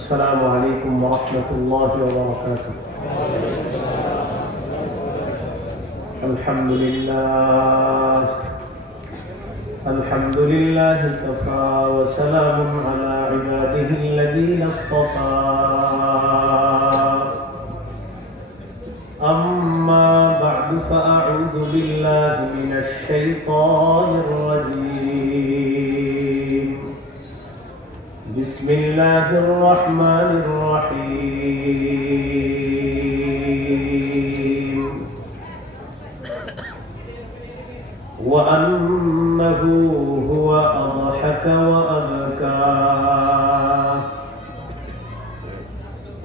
السلام عليكم ورحمة الله وبركاته. الحمد لله كفى وسلام على عباده الذين اصطفى. أما بعد فأعوذ بالله من الشيطان الرجيم. بسم الله الرحمن الرحيم. وأنه هو أضحك وأبكى.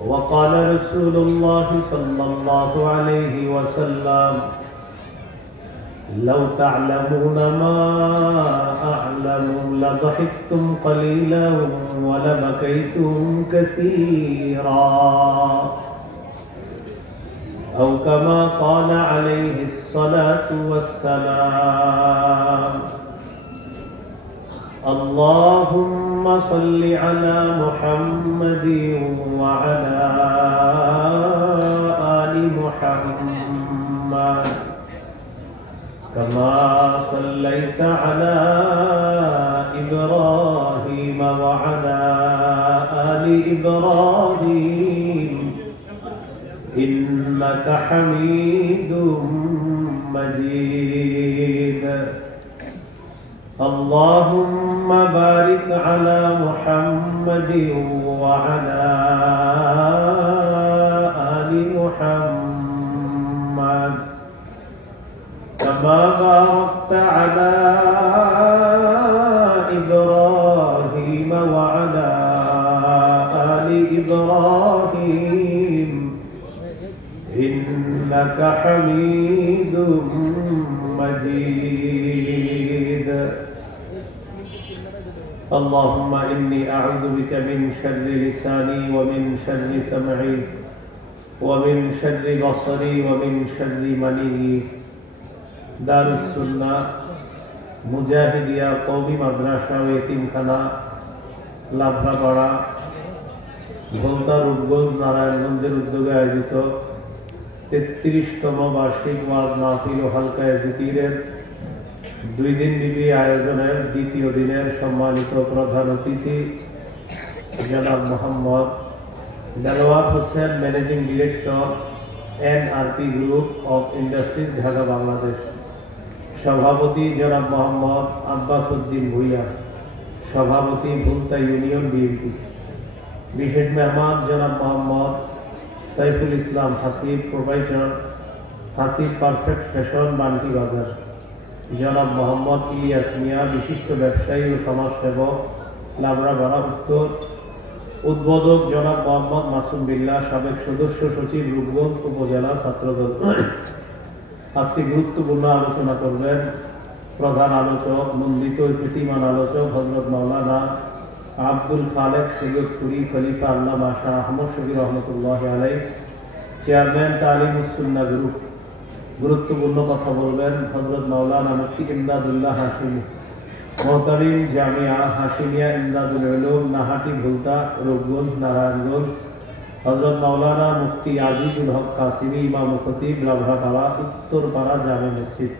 وقال رسول الله صلى الله عليه وسلم: لو تعلمون ما أعلم لضحكتم قليلا ولبكيتم كثيرا، أو كما قال عليه الصلاة والسلام. اللهم صل على محمد وعلى آل محمد كما صليت على إبراهيم وعلى آل إبراهيم إنك حميد مجيد. اللهم بارك على محمد وعلى آل محمد كما باركت على إبراهيم وعلى آل إبراهيم إنك حميد مجيد. اللهم إني أعوذ بك من شر لساني ومن شر سمعي ومن شر بصري ومن شر مني. দারুস সুন্নাহ মুজাহিদিয়া কওমি মাদ্রাসা ও এতিমখানা লাভরাপাড়া ভোলতা রূপগঞ্জ নারায়ণগঞ্জের উদ্যোগে আয়োজিত 33তম বার্ষিক ওয়াজ মাহফিল ও হালকায়ে জিকিরের 2 দিনব্যাপী আয়োজনের দ্বিতীয় দিনের সম্মানিত প্রধান অতিথি জনাব Mohammad Delwar Hossain, managing director NRP group of industries, Dhaka, Bangladesh. সভাপতি জনাব মোহাম্মদ আব্বাস উদ্দিন ভুইয়া, সভাপতি ভুলতা ইউনিয়ন বিএনপি। বিশেষ মেহমান জনাব Mohammad Saiful Islam Hasib, proprietor Hasib perfect fashion, Banti Bazar. জনাব মোহাম্মদ ইলিয়াস মিয়া, বিশিষ্ট ব্যবসায়ী ও সমাজসেবক, লাবরাপাড়া উত্তর। উদ্বোধক জনাব মোহাম্মদ মাসুম বিল্লাহ, সাবেক সদস্য সচিব, রূপগঞ্জ উপজেলা ছাত্রদল। আজকে গুরুত্বপূর্ণ আলোচনা করবেন প্রধান আলোচক, মন্ডিত খ্যাতিমান আলোচক হযরত মাওলানা আব্দুল খালেক সৈয়দপুরি খলিফা আল্লামা শাহ আহমদ শফি রহমতুল্লাহ আলাইহি, চেয়ারম্যান তালিমুস সুন্নাহ গ্রুপ। গুরুত্বপূর্ণ কথা বলবেন হযরত মাওলানা মুফতি ইমদাদুল্লাহ হাশিমি, মোহতামিম জামিয়া হাশিমিয়া ইমদাদুল উলুম, নাহাটি, ভুলতা, রূপগঞ্জ, নারায়ণগঞ্জ। হযরত মাওলানা মুফতি আজিজুল হক কাসিমি, ইমাম ও খতিব, লাভরাপাড়া উত্তরপাড়া জামে মসজিদ।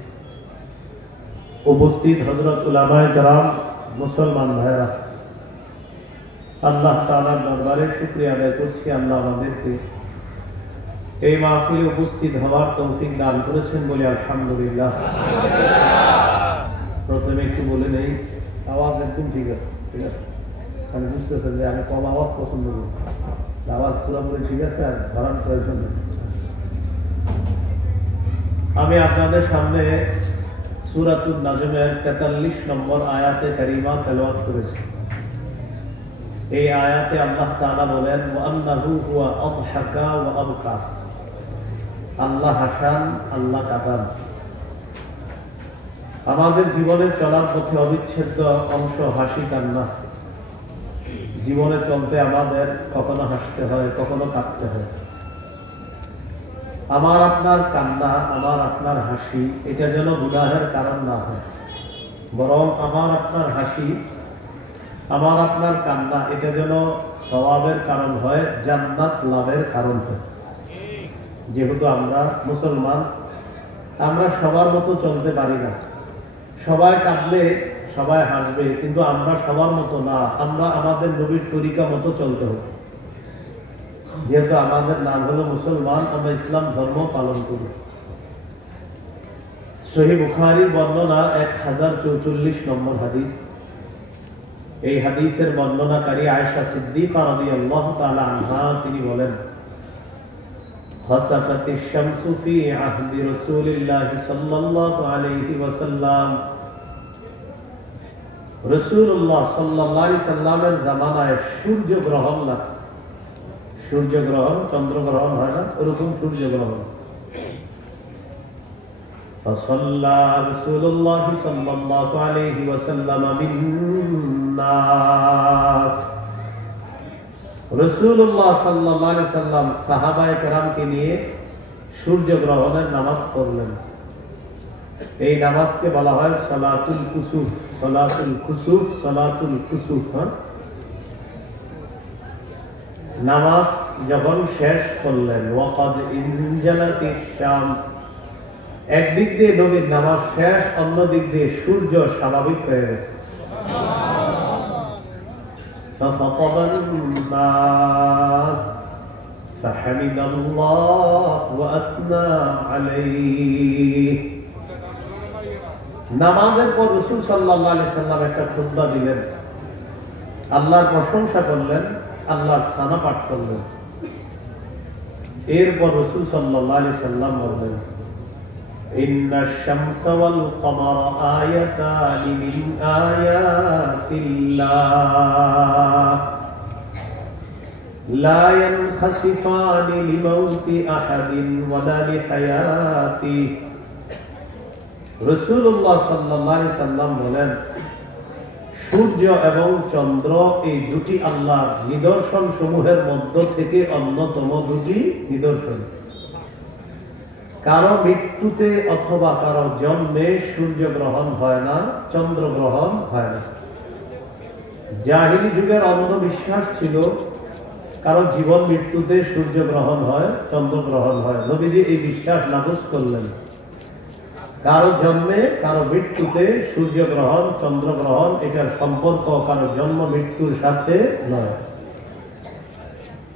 উপস্থিত হযরত উলামায়ে কেরাম, মুসলমান ভাইরা, আল্লাহ তাআলার দরবারে শুকরিয়া আদায় করছি আল্লাহ আমাদেরকে এই মাহফিলে উপস্থিত হওয়ার তৌফিক দান করেছেন বলে আলহামদুলিল্লাহ। প্রথমে একটু বলে নেই, আওয়াজ একদম ঠিক আছে? ঠিক আছে, আমি বুঝতেছেন যে আমি কম আওয়াজ পছন্দ করি। আওয়াজ পুরোপুরি ঠিক আছে, আর ধরার প্রয়োজন নেই। আমি আপনাদের সামনে সূরাতুন নাজমের 43 নম্বর আয়াতে কারিমা তেলাওয়াত করেছি। এই আয়াতে আল্লাহ তাআলা বলেন, ওয়ান্নাহু হুয়া আযহাকা ওয়া আবকা। আল্লাহ হাসান, আল্লাহ কাঁদান। আমাদের জীবনে চলার পথে অবিচ্ছেদ্য অংশ হাসি কান্না। জীবনে চলতে আমাদের কখনো হাসতে হয়, কখনো কাঁদতে হয়। আমার আপনার কান্না, আমার আপনার হাসি, এটা যেন গুনাহের কারণ না হয়, বরং আমার আপনার হাসি আমার আপনার কান্না এটা যেন সওয়াবের কারণ হয়, জান্নাত লাভের কারণ হয়। যেহেতু আমরা মুসলমান, আমরা সবার মতো চলতে পারি না। সবাই কাঁদলে সবাই হাসবে, কিন্তু আমরা সবার মতো না। আমরা আমাদের নবীর তরিকা মতো চলতে হবে। যেহেতু আমাদের নাম হলো মুসলমান, আমরা ইসলাম ধর্ম পালন করি। সহিহ বুখারীর বর্ণনা 1044 নম্বর হাদিস। এই হাদিসের বর্ণনাকারী আয়েশা সিদ্দিকা রাদিয়াল্লাহু তাআলা আনহা, তিনি বলেন, খাসাফাতিশ শামসু ফি আহদি রাসূলিল্লাহ সাল্লাল্লাহু আলাইহি ওয়াসাল্লাম। রাসূলুল্লাহ সাল্লাল্লাহু আলাইহি সাল্লামের জামানায় সূর্যগ্রহণ লাগছে। সূর্যগ্রহণ, চন্দ্রগ্রহণ হয় না, ওরকম সূর্যগ্রহণ। فصلى رسول الله صلى الله عليه وسلم بالناس। রাসূলুল্লাহ সাল্লাল্লাহু আলাইহি সাল্লাম সাহাবায়ে কেরামকে নিয়ে সূর্যগ্রহণের নামাজ পড়লেন। এই নামাজকে বলা হয় সালাতুল কুসুফ। সালাতুল কুসুফ, সালাতুল কুসুফ। নামাজ যখন শেষ করলেন, ওয়াকাদ ইনজালাতিশ শামস, একদিক দিয়ে নবীর নামাজ শেষ, অন্য দিক দিয়ে সূর্য স্বাভাবিক হয়ে গেছে। فخطب الناس فحمد الله وأثنى عليه। নামাজের পর রাসূল সাল্লাল্লাহু আলাইহি সাল্লাম একটা খুতবা দিলেন, আল্লাহর প্রশংসা করলেন, আল্লাহর সানা পাঠ করলেন। এরপর রাসূল সাল্লাল্লাহু আলাইহি সাল্লাম বললেন, ইন্নাশ শামসা ওয়াল কমারা আয়াতানি মিন আয়াতিল্লাহ লা ইয়ানখাসিফানি লিমাউতি আহাদিন ওয়ালা লিহায়াতিহি। রাসূলুল্লাহ সাল্লাল্লাহু আলাইহি সাল্লাম বলেন, সূর্য এবং চন্দ্র এই দুটি আল্লাহর নিদর্শন সমূহের মধ্য থেকে অন্যতম দুটি নিদর্শন। কারো মৃত্যুতে অথবা কারো জন্মে সূর্য গ্রহণ হয় না, চন্দ্র গ্রহণ হয় না। জাহিলি যুগের অন্ধবিশ্বাস ছিল কারো জীবন মৃত্যুতে সূর্য গ্রহণ হয়, চন্দ্র গ্রহণ হয়। নবীজি এই বিশ্বাস নাকচ করলেন। কারো জন্মে কারো মৃত্যুতে সূর্য গ্রহণ, চন্দ্র গ্রহণ, এটার সম্পর্ক কারো জন্ম মৃত্যুর সাথে নয়।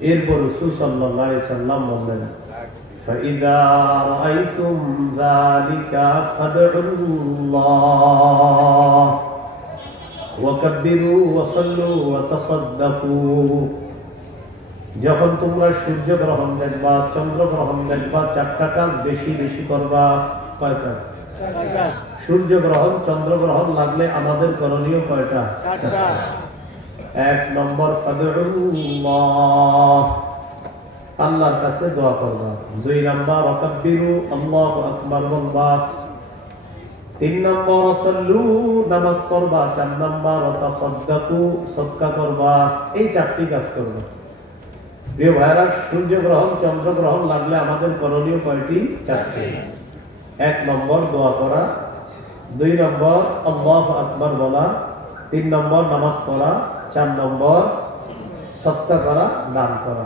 এরপর রাসূল সাল্লাল্লাহু আলাইহি সাল্লাম বললেন, فإذا رأيتم ذلك فادعوا الله وكبروا وصلوا وتصدقوا। যখন তোমরা সূর্য গ্রহণ দেখবা, চন্দ্র গ্রহণ দেখবা, চারটা কাজ বেশি বেশি করবা। কয় কাজ? সূর্য গ্রহণ, চন্দ্র গ্রহণ লাগলে আমাদের করণীয় কয়টা? এক নম্বর, ফাদউল্লাহ, আল্লাহর কাছে দোয়া করবা। দুই নম্বর, ওয়াকাব্বিরু, আল্লাহু আকবার বলবা। তিন নম্বর, সাল্লু, নামাজ পড়বা। চার নম্বর, তাসাদ্দাকু, সদকা করবা। এই চারটি কাজ করবা। প্রিয় ভাইরা, সূর্য গ্রহণ, চন্দ্র গ্রহণ লাগলে আমাদের করণীয় কয়টি? চারটি। এক নম্বর, দোয়া করা। দুই নম্বর, আল্লাহু আকবার বলা। তিন নম্বর, নামাজ পড়া। চার নম্বর, সদকা করা, দান করা।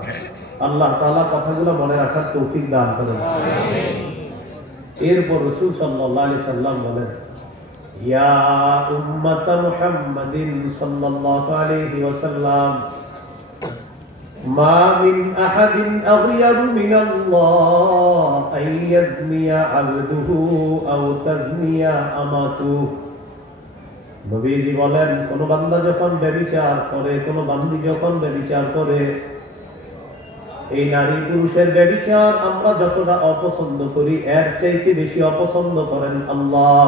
আল্লাহ তাআলা কথাগুলো মনে রাখার তৌফিক দান করেন। এরপর রাসূল সাল্লাল্লাহু আলাইহি সাল্লাম বলেন, ইয়া উম্মাত মুহাম্মাদিন সাল্লাল্লাহু আলাইহি ওয়াসাল্লাম, মা মিন আহাদিন আগয়ারু মিনাল্লাহ আন ইয়াজনিয়া আবদুহু আও তাজনিয়া আমাতুহু। নবীজি বলেন, কোন বান্দা যখন ব্যভিচার করে, কোন বান্দি যখন ব্যভিচার করে, এই নারী পুরুষের ব্যভিচার আমরা যতটা অপছন্দ করি, এর চাইতে বেশি অপছন্দ করেন আল্লাহ।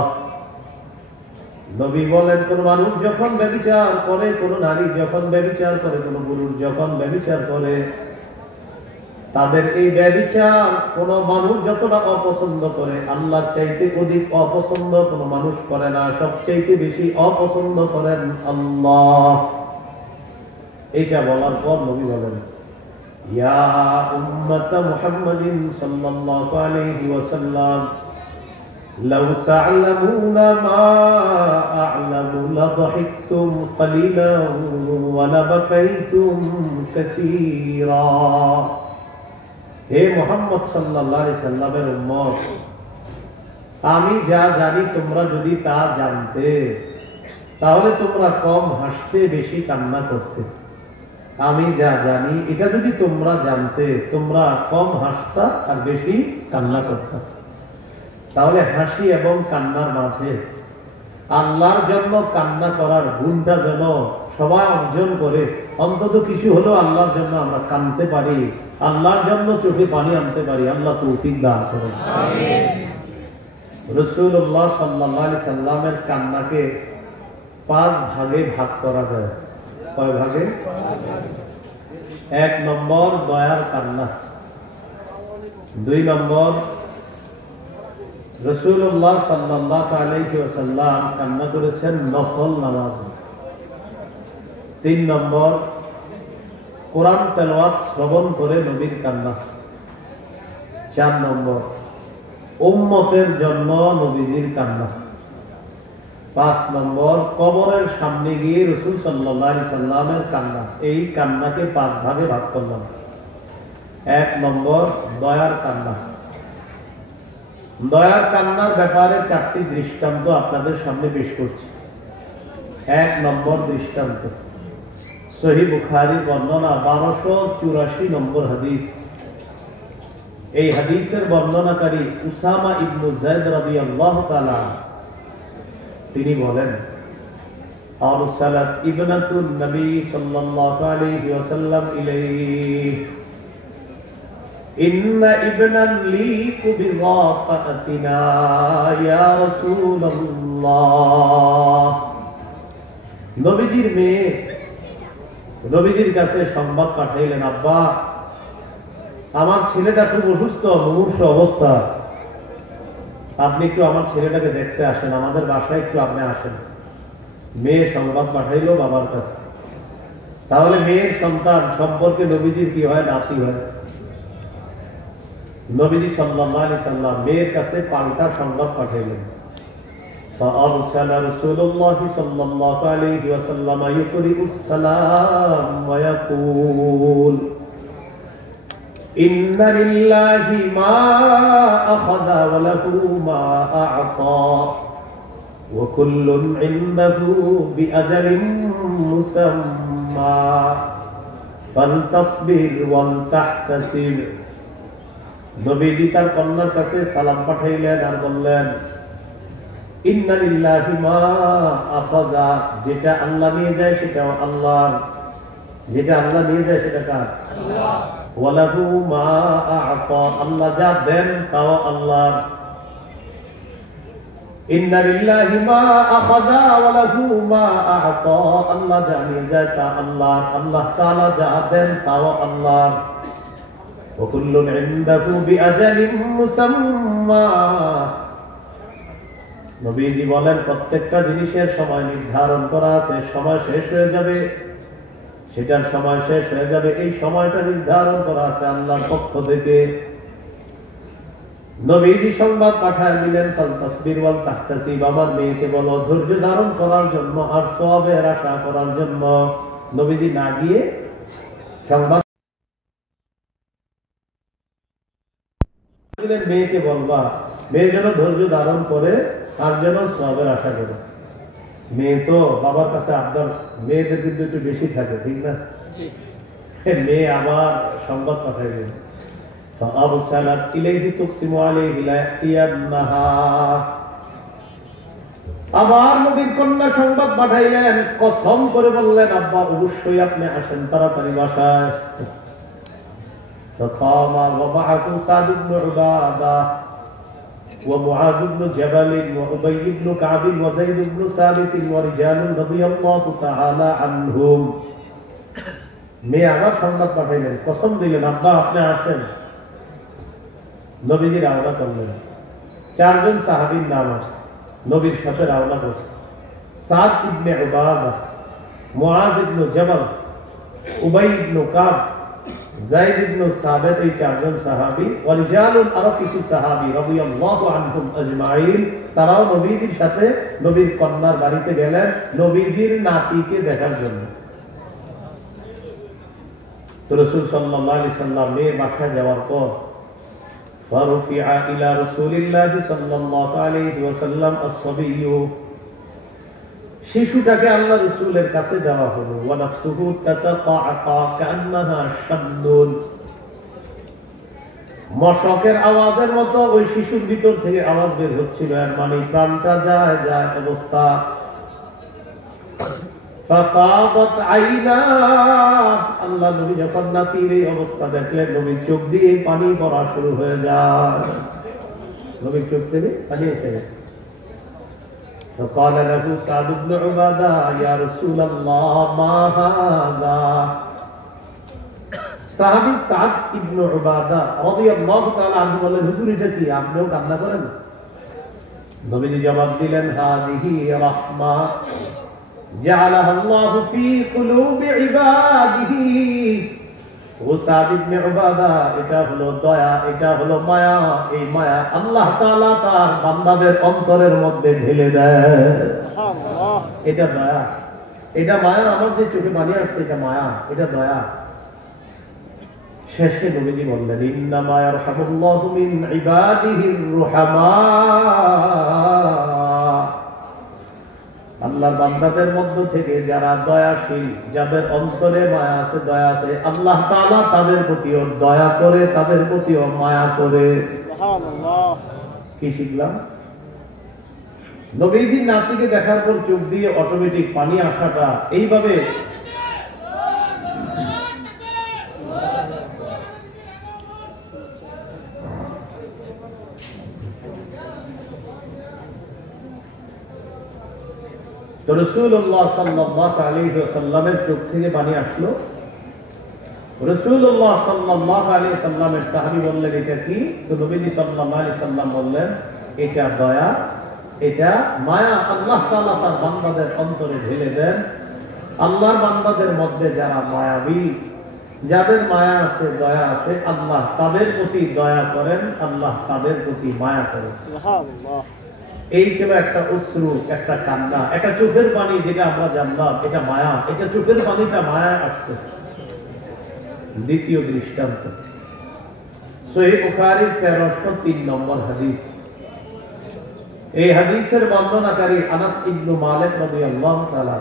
নবী বলেন, কোন মানুষ যখন ব্যভিচার করে, কোন নারী যখন ব্যভিচার করে, কোন পুরুষ যখন ব্যভিচার করে, তাদের এই ব্যভিচার কোন মানুষ যতটা অপছন্দ করে, আল্লাহর চাইতে অধিক অপছন্দ কোন মানুষ করে না। সবচাইতে বেশি অপছন্দ করেন আল্লাহ। এটা বলার পর নবী বলেন, ইয়া উম্মাত মুহাম্মাদিন সাল্লাল্লাহু আলাইহি ওয়াসাল্লাম, লাউ তা'লামুনা মা আ'লামু লাযহিকতুম কালিলান ওয়া লাবাকাইতুম কাসীরা। হে মুহাম্মদ সাল্লাল্লাহু আলাইহি সাল্লামের উম্মত, আমি যা জানি তোমরা যদি তা জানতে, তাহলে তোমরা কম হাসতে, বেশি কান্না করতে। আমি যা জানি এটা যদি তোমরা জানতে, তোমরা কম হাসতা আর বেশি কান্না করতা। তাহলে হাসি এবং কান্নার মাঝে আল্লাহর জন্য কান্না করার গুণটা যেন সবাই অর্জন করে, অন্তত কিছু হলেও আল্লাহর জন্য আমরা কাঁদতে পারি, আল্লাহর জন্য চোখে পানি আনতে পারি। আল্লাহ তৌফিক দান করেন। রাসূলুল্লাহ সাল্লাল্লাহু আলাইহি সাল্লামের কান্নাকে 5 ভাগে ভাগ করা যায়। কয় ভাগে? 1 নম্বর দয়ার কান্না, 2 নম্বর রাসূলুল্লাহ সাল্লাল্লাহু আলাইহি ওয়াসাল্লাম কান্না করেছেন নফল নামাজ, 3 নম্বর কোরআন তেলাওয়াত শ্রবণ করে নবীর কান্না, 4 নম্বর উম্মতের জন্য নবীজির কান্না, 5 নম্বর কবরের সামনে গিয়ে রাসূল সাল্লাল্লাহু আলাইহি সাল্লামের কান্না। এই কান্নাকে 5 ভাগে ভাগ করলাম। 1 নম্বর দয়ার কান্না। দয়ার কান্নার ব্যাপারে 4টি দৃষ্টান্ত আপনাদের সামনে পেশ করছি। 1 নম্বর দৃষ্টান্ত সহিহ বুখারী বর্ণনা 1284 নম্বর হাদিস। এই হাদিসের বর্ণনাকারী উসামা ইবনে যায়েদ রাদিয়াল্লাহু তাআলা তিনি বলেন, আরসালাত ইবনাতুন নবী সাল্লাল্লাহু আলাইহি ওয়াসাল্লাম ইলাইহি ইন্না ইবনান লি কুবিযাফাতিনা ইয়া রাসূলুল্লাহ। নবীজির মেয়ে নবীজির কাছে সংবাদ পাঠাইলেন, আব্বা আমার ছেলেটা খুব অসুস্থ, মুমূর্ষু অবস্থা, আপনি একটু আমার ছেলেটাকে দেখতে আসেন, আমাদের বাসায় একটু আপনি আসেন। মেয়ে সংবাদ পাঠাইলো বাবার কাছে। তাহলে মেয়ের সন্তান সম্পর্কে নবীজির কি হয়? নাতি হয়। নবীজি সাল্লাল্লাহু আলাইহি সাল্লাম মেয়ের কাছে পাল্টা সংবাদ পাঠাইলেন। فأرسل رسول الله صلى الله عليه وسلم يقرئ السلام ويقول إن لله ما أخذ وله ما أعطى وكل عنده بأجل مسمى فلتصبر ولتحتسب। নবীজি তার কন্যার কাছে সালাম পাঠাইলেন আর বললেন, ইন্না লিল্লাহি মা আখাযা, যেটা আল্লাহ নিয়ে যায় সেটাও আল্লাহর, যেটা আল্লাহ নিয়ে যায় সেটা কার? আল্লাহ। ওয়া লাহু মা আ'তা, আল্লাহ যা দেন তাও আল্লাহর। ইন্না লিল্লাহি মা আখাযা ওয়া লাহু মা আ'তা, আল্লাহ যা নিয়ে যায় তা আল্লাহর, আল্লাহ তাআলা যা দেন তাও আল্লাহর। ওয়া কুল্লুন ইনদাহু বিআজালিন মুসাম্মা, নবীজি বলেন প্রত্যেকটা জিনিসের সময় নির্ধারণ করা আছে, সময় শেষ হয়ে যাবে, সেটার সময় শেষ হয়ে যাবে, এই সময়টা নির্ধারণ করা আছে আল্লাহর পক্ষ থেকে। নবীজি সংবাদ পাঠায় দিলেন, ফালতাসবির ওয়াল তাহতাসিব, আমার মেয়েকে বলো ধৈর্য ধারণ করার জন্য আর সওয়াবের আশা করার জন্য। নবীজি না গিয়ে সংবাদ দিলেন, মেয়েকে বলবা, মেয়ে যেন ধৈর্য ধারণ করে আর যেন সওয়াবের আশা করে। মেয়ে তো বাবার কাছে আবদার, মেয়েদের কিন্তু একটু বেশি থাকে, ঠিক না? মেয়ে আবার সংবাদ পাঠাইলেন, فأرسلت إليه تقسم عليه ليأتينها, আবার নবীর কন্যা সংবাদ পাঠাইলেন, কসম করে বললেন, আব্বা অবশ্যই আপনি আসেন তাড়াতাড়ি বাসায়। فقام ومعه سعد بن عبادة ومعاذ بن جبل وأبي بن كعب وزيد بن ثابت ورجال رضي الله تعالى عنهم। মেয়ে আবার সংবাদ পাঠাইলেন, কসম দিলেন, আব্বা আপনি আসেন। নবীজি রওনা করলেন। 4 জন সাহাবীর নাম আসছে, নবীর সাথে রওনা করছে। সাদ ইবনে উবাদা, মুআজ ইবনে জাবাল, উবাই ইবনে কাব, যায়েদ ইবনে সাবিত, এই চারজন সাহাবী, ওয়া রিজালুন আরো কিছু সাহাবী রাদিয়াল্লাহু আনহুম আজমাইন, তারাও নবীজির সাথে নবীর কন্যার বাড়িতে গেলেন নবীজির নাতিকে দেখার জন্য। তো রাসূল সাল্লাল্লাহু আলাইহি সাল্লাম মেয়ের বাসায় যাওয়ার পর ফারুফিআ ইলা রাসূলিল্লাহ সাল্লাল্লাহু আলাইহি ওয়াসাল্লাম আস-সাবিয়্যু, শিশুটাকে আল্লাহ রাসূলের কাছে দেওয়া হলো। ওয়া নাফসুহু তাতাকাআকা কান্নাহা শাদদুন, মশকের আওয়াজের মতো ওই শিশুর ভিতর থেকে আওয়াজ বের হচ্ছিল, এর মানে প্রাণটা যায় যায় অবস্থা। ফাফাদাত আইনা, আল্লাহ নবী যখন নাতির এই অবস্থা দেখলেন, নবীর চোখ দিয়ে পানি পড়া শুরু হয়ে যায়, নবীর চোখ থেকে পানি এসে গেছে। فقال له سعد بن عبادة يا رسول الله ما هذا, সাহাবী সাদ ইবনে উবাদা রাদিয়াল্লাহু তাআলা আনহু বলেন, হুজুর এটা কি, আপনিও কান্না করেন? নবীজি জবাব দিলেন, হাদিহি রাহমা জাআলাহা আল্লাহু ফি কুলুবি ইবাদিহি, ও সাদ ইবনে উবাদা, এটা হলো দয়া, এটা হলো মায়া, এই মায়া আল্লাহ তাআলা তার বান্দাদের অন্তরের মধ্যে ঢেলে দেয়। সুবহানাল্লাহ, এটা দয়া, এটা মায়া। আমার যে চোখে পানি আসছে এটা মায়া, এটা দয়া। শেষে নবীজি বললেন, ইন্নামা ইয়ারহামুল্লাহু মিন ইবাদিহির রুহামা, আল্লাহর বান্দাদের মধ্য থেকে যারা দয়াশীল, যাদের অন্তরে মায়া আছে, দয়া আছে, আল্লাহ তাআলা তাদের প্রতিও দয়া করে, তাদের প্রতিও মায়া করে। সুবহানাল্লাহ। কি শিখলাম? নবীজির নাতিকে দেখার পর চোখ দিয়ে অটোমেটিক পানি আসাটা এইভাবে তো রাসূলুল্লাহ সাল্লাল্লাহু আলাইহি ওয়াসাল্লামের চোখ থেকে পানি আসলো। রাসূলুল্লাহ সাল্লাল্লাহু আলাইহি ওয়াসাল্লামের সাহাবী বললেন, এটা কি? তো নবীজি সাল্লাল্লাহু আলাইহি সাল্লাম বললেন, এটা দয়া, এটা মায়া, আল্লাহ তাআলা তার বান্দাদের অন্তরে ঢেলে দেন। আল্লাহর বান্দাদের মধ্যে যারা মায়াবী, যাদের মায়া আছে, দয়া আছে, আল্লাহ তাদের প্রতি দয়া করেন, আল্লাহ তাদের প্রতি মায়া করেন। সুবহানাল্লাহ। এই ছিল একটা অশ্রু, একটা কান্না, একটা চোখের পানি, যেটা আমরা জানলাম এটা মায়া, এটা চোখের পানিটা মায়া আসছে। দ্বিতীয় দৃষ্টান্ত সহিহ বুখারীর 1303 নম্বর হাদিস। এই হাদিসের বর্ণনাকারী আনাস ইবনে মালিক রাদিয়াল্লাহু তাআলা।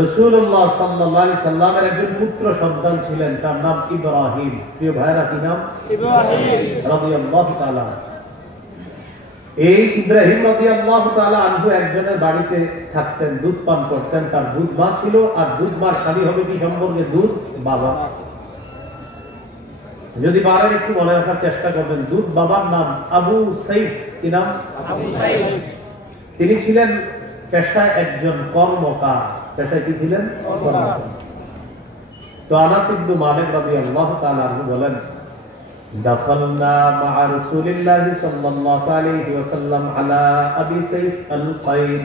রাসূলুল্লাহ সাল্লাল্লাহু আলাইহি সাল্লামের একজন পুত্র সন্তান ছিলেন, তার নাম ইব্রাহিম। প্রিয় ভাইরা, কি নাম? ইব্রাহিম রাদিয়াল্লাহু তাআলা। এই ইব্রাহিম রাদিয়াল্লাহু তাআলা আনহু একজনের বাড়িতে থাকতেন, দুধ পান করতেন। তার দুধ মা ছিল, আর দুধ মার স্বামী হবে কি সম্পর্কে? দুধ বাবা। যদি পারেন একটু মনে রাখার চেষ্টা করবেন, দুধ বাবার নাম আবু সাইফ। কি নাম? আবু সাইফ। তিনি ছিলেন পেশায় একজন কর্মকার। পেশায় কি ছিলেন? কর্মকার। তো আনাস ইবনে মালিক রাদিয়াল্লাহু তাআলা আনহু বলেন, دخلنا مع رسول الله صلى الله عليه وسلم على أبي سيف القيد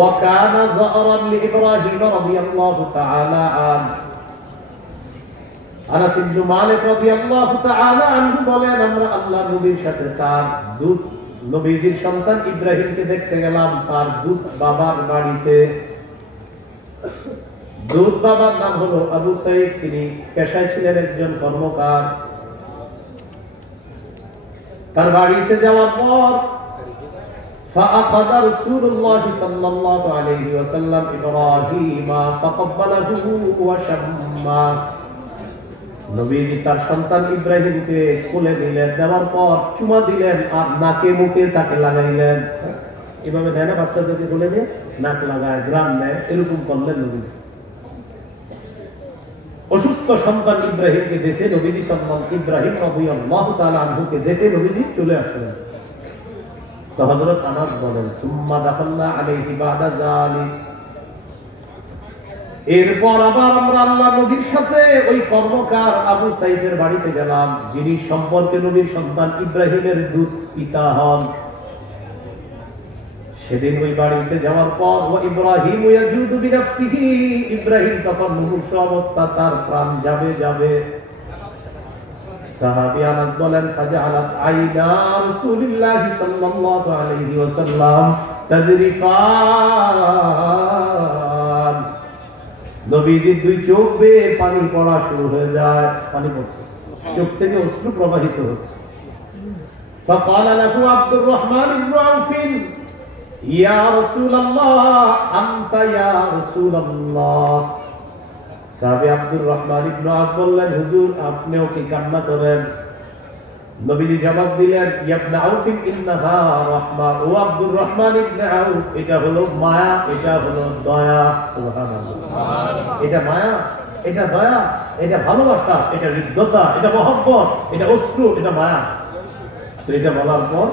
وكان زأرا لإبراهيم رضي الله تعالى عنه। আনাস ইবনে মালিক রাদিয়াল্লাহু তাআলা আনহু বলেন, আমরা আল্লাহর নবীর সাথে তার দুধ নবীজির সন্তান ইব্রাহিমকে দেখতে গেলাম তার দুধ বাবার বাড়িতে। দুধ বাবার নাম হলো আবু সাইফ, তিনি পেশায় ছিলেন একজন কর্মকার। তার বাড়িতে যাওয়ার পর فأخذ رسول الله صلى الله عليه وسلم إبراهيم فقبله وشمه। নবীজি তার সন্তান ইব্রাহিমকে কোলে নিলেন, দেওয়ার পর চুমা দিলেন আর নাকে মুখে তাকে লাগাইলেন। এভাবে দেয় না বাচ্চাদেরকে কোলে নিয়ে নাক লাগায়, গ্রাম নেয়, এরকম করলেন নবীজি। অসুস্থ সন্তান ইব্রাহিমকে দেখে নবীজি ইব্রাহিম রাদিয়াল্লাহু তাআলা আনহুকে দেখে নবীজি চলে আসলেন। তো হযরত আনাস বলেন, সুম্মা দাখালনা আলাইহি বাদা যালিক, এরপর আবার আমরা আল্লাহ নবীর সাথে ওই কর্মকার আবু সাইফের বাড়িতে গেলাম, যিনি সম্পর্কে নবীর সন্তান ইব্রাহিমের দুধ পিতা হন। সেদিন ওই বাড়িতে যাওয়ার পর ও ইব্রাহিম ইয়াজুদু বিনাফসিহি, ইব্রাহিম তখন মুমূর্ষ অবস্থা, তার প্রাণ যাবে যাবে। সাহাবী আনাস বলেন ফাজআলাত আইনা রাসূলুল্লাহ সাল্লাল্লাহু আলাইহি ওয়াসাল্লাম তাজরিফান, নবীজির দুই চোখ বেয়ে পানি পড়া শুরু হয়ে যায়, পানি পড়তেছে, চোখ থেকে অশ্রু প্রবাহিত হচ্ছে। فقال له عبد الرحمن بن عوف يا رسول الله أنت يا رسول الله। সাহাবী আব্দুর রহমান ইবনে আউফ বললেন, হুজুর আপনিও কি কান্না করেন? নবীজি জবাব দিলেন, ইয়া ইবনে আউফ ইন্নাহা রাহমা, ও আব্দুর রহমান ইবনে আউফ, এটা হলো মায়া, এটা হলো দয়া। সুবহানাল্লাহ, এটা মায়া, এটা দয়া, এটা ভালোবাসা, এটা হৃদ্যতা, এটা মহব্বত, এটা অশ্রু, এটা মায়া। তো এটা বলার পর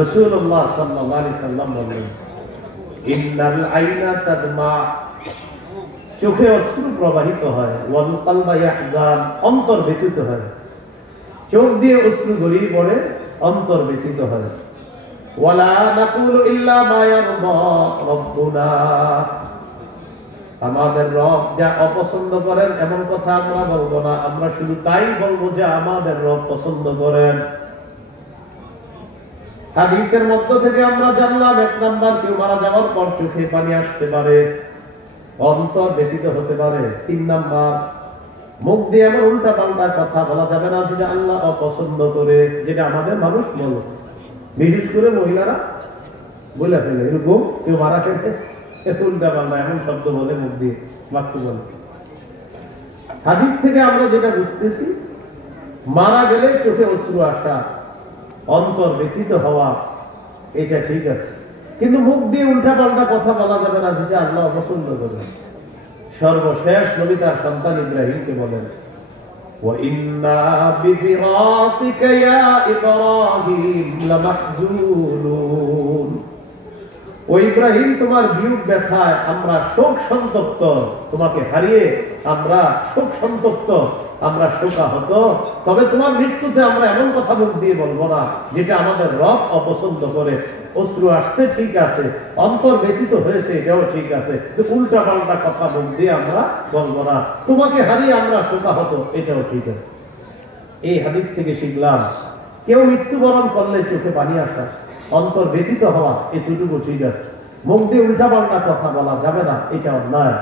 রাসূলুল্লাহ সাল্লাল্লাহু আলাইহি সাল্লাম বললেন, ইন্নাল আইনা তাদমা, চোখে অশ্রু প্রবাহিত হয়, ওয়াল কলবা ইয়াহজান, অন্তর ব্যথিত হয়। চোখ দিয়ে অশ্রু গড়িয়ে পড়ে, অন্তর ব্যথিত হয়। ওয়ালা নাকুলু ইল্লা মা ইয়ারদা রাব্বুনা, আমাদের রব যা অপছন্দ করেন এমন কথা আমরা বলবো না, আমরা শুধু তাই বলবো যে আমাদের রব পছন্দ করেন। হাদিসের মধ্য থেকে আমরা জানলাম, এক নাম্বার, কেউ মারা যাওয়ার পর চোখে পানি আসতে পারে, অন্তর ব্যথিত হতে পারে। 3 নাম্বার, মুখ দিয়ে এমন উল্টা পাল্টা কথা বলা যাবে না যেটা আল্লাহ অপছন্দ করে, যেটা আমাদের মানুষ বলে, বিশেষ করে মহিলারা বলে ফেলে, এরকম কেউ মারা গেছে উল্টা পাল্টা এমন শব্দ বলে, মুখ দিয়ে বাক্য বলে। হাদিস থেকে আমরা যেটা বুঝতেছি, মারা গেলে চোখে অশ্রু আসা, অন্তর ব্যথিত হওয়া, এটা ঠিক আছে, কিন্তু মুখ দিয়ে উল্টা পাল্টা কথা বলা যাবে না যেটা আল্লাহ অপছন্দ করে। সর্বশেষ নবী তার সন্তান ইব্রাহিমকে বলেন, ওয়া ইন্না বিফিরাতিকা ইয়া ইব্রাহিম লামাহজুনুন, ও ইব্রাহিম তোমার বিয়োগ ব্যথায় আমরা শোক সন্তপ্ত, তোমাকে হারিয়ে আমরা শোক সন্তপ্ত, আমরা শোকাহত। তবে তোমার মৃত্যুতে আমরা এমন কথা মুখ দিয়ে বলবো না যেটা আমাদের রব অপছন্দ করে। অশ্রু আসছে ঠিক আছে, অন্তর ব্যথিত হয়েছে এটাও ঠিক আছে, উল্টা পাল্টা কথা মুখ দিয়ে আমরা বলবো না। তোমাকে হারিয়ে আমরা শোকাহত, এটাও ঠিক আছে। এই হাদিস থেকে শিখলাম, কেউ মৃত্যুবরণ করলে চোখে পানি আসা, অন্তর ব্যথিত হওয়া, এতটুকু ঠিক আছে। মুখ দিয়ে উল্টা পাল্টা কথা বলা যাবে না, এটা অন্যায়।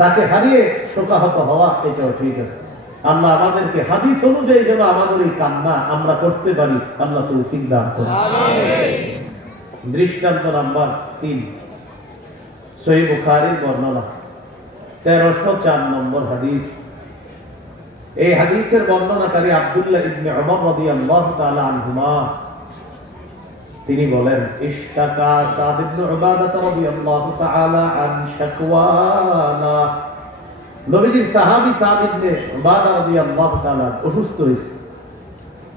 তাকে হারিয়ে শোকাহত হওয়া, এটাও ঠিক আছে। আল্লাহ আমাদেরকে হাদিস অনুযায়ী যেন আমাদের এই কান্না আমরা করতে পারি, আল্লাহ তৌফিক দান করুন। দৃষ্টান্ত নাম্বার 3, সহিহ বুখারীর বর্ণনা 1304 নম্বর হাদিস। এই হাদিসের বর্ণনাকারী আব্দুল্লাহ ইবনে উমর রাদিয়াল্লাহু তাআলা আনহুমা, তিনি বলেন, ইশতাকা সাদ ইবনে উবাদা রাদিয়াল্লাহু তাআলা আন শাকওয়ানা, নবীজির সাহাবী সাদ ইবনে উবাদা রাদিয়াল্লাহু তাআলা অসুস্থ হয়েছে।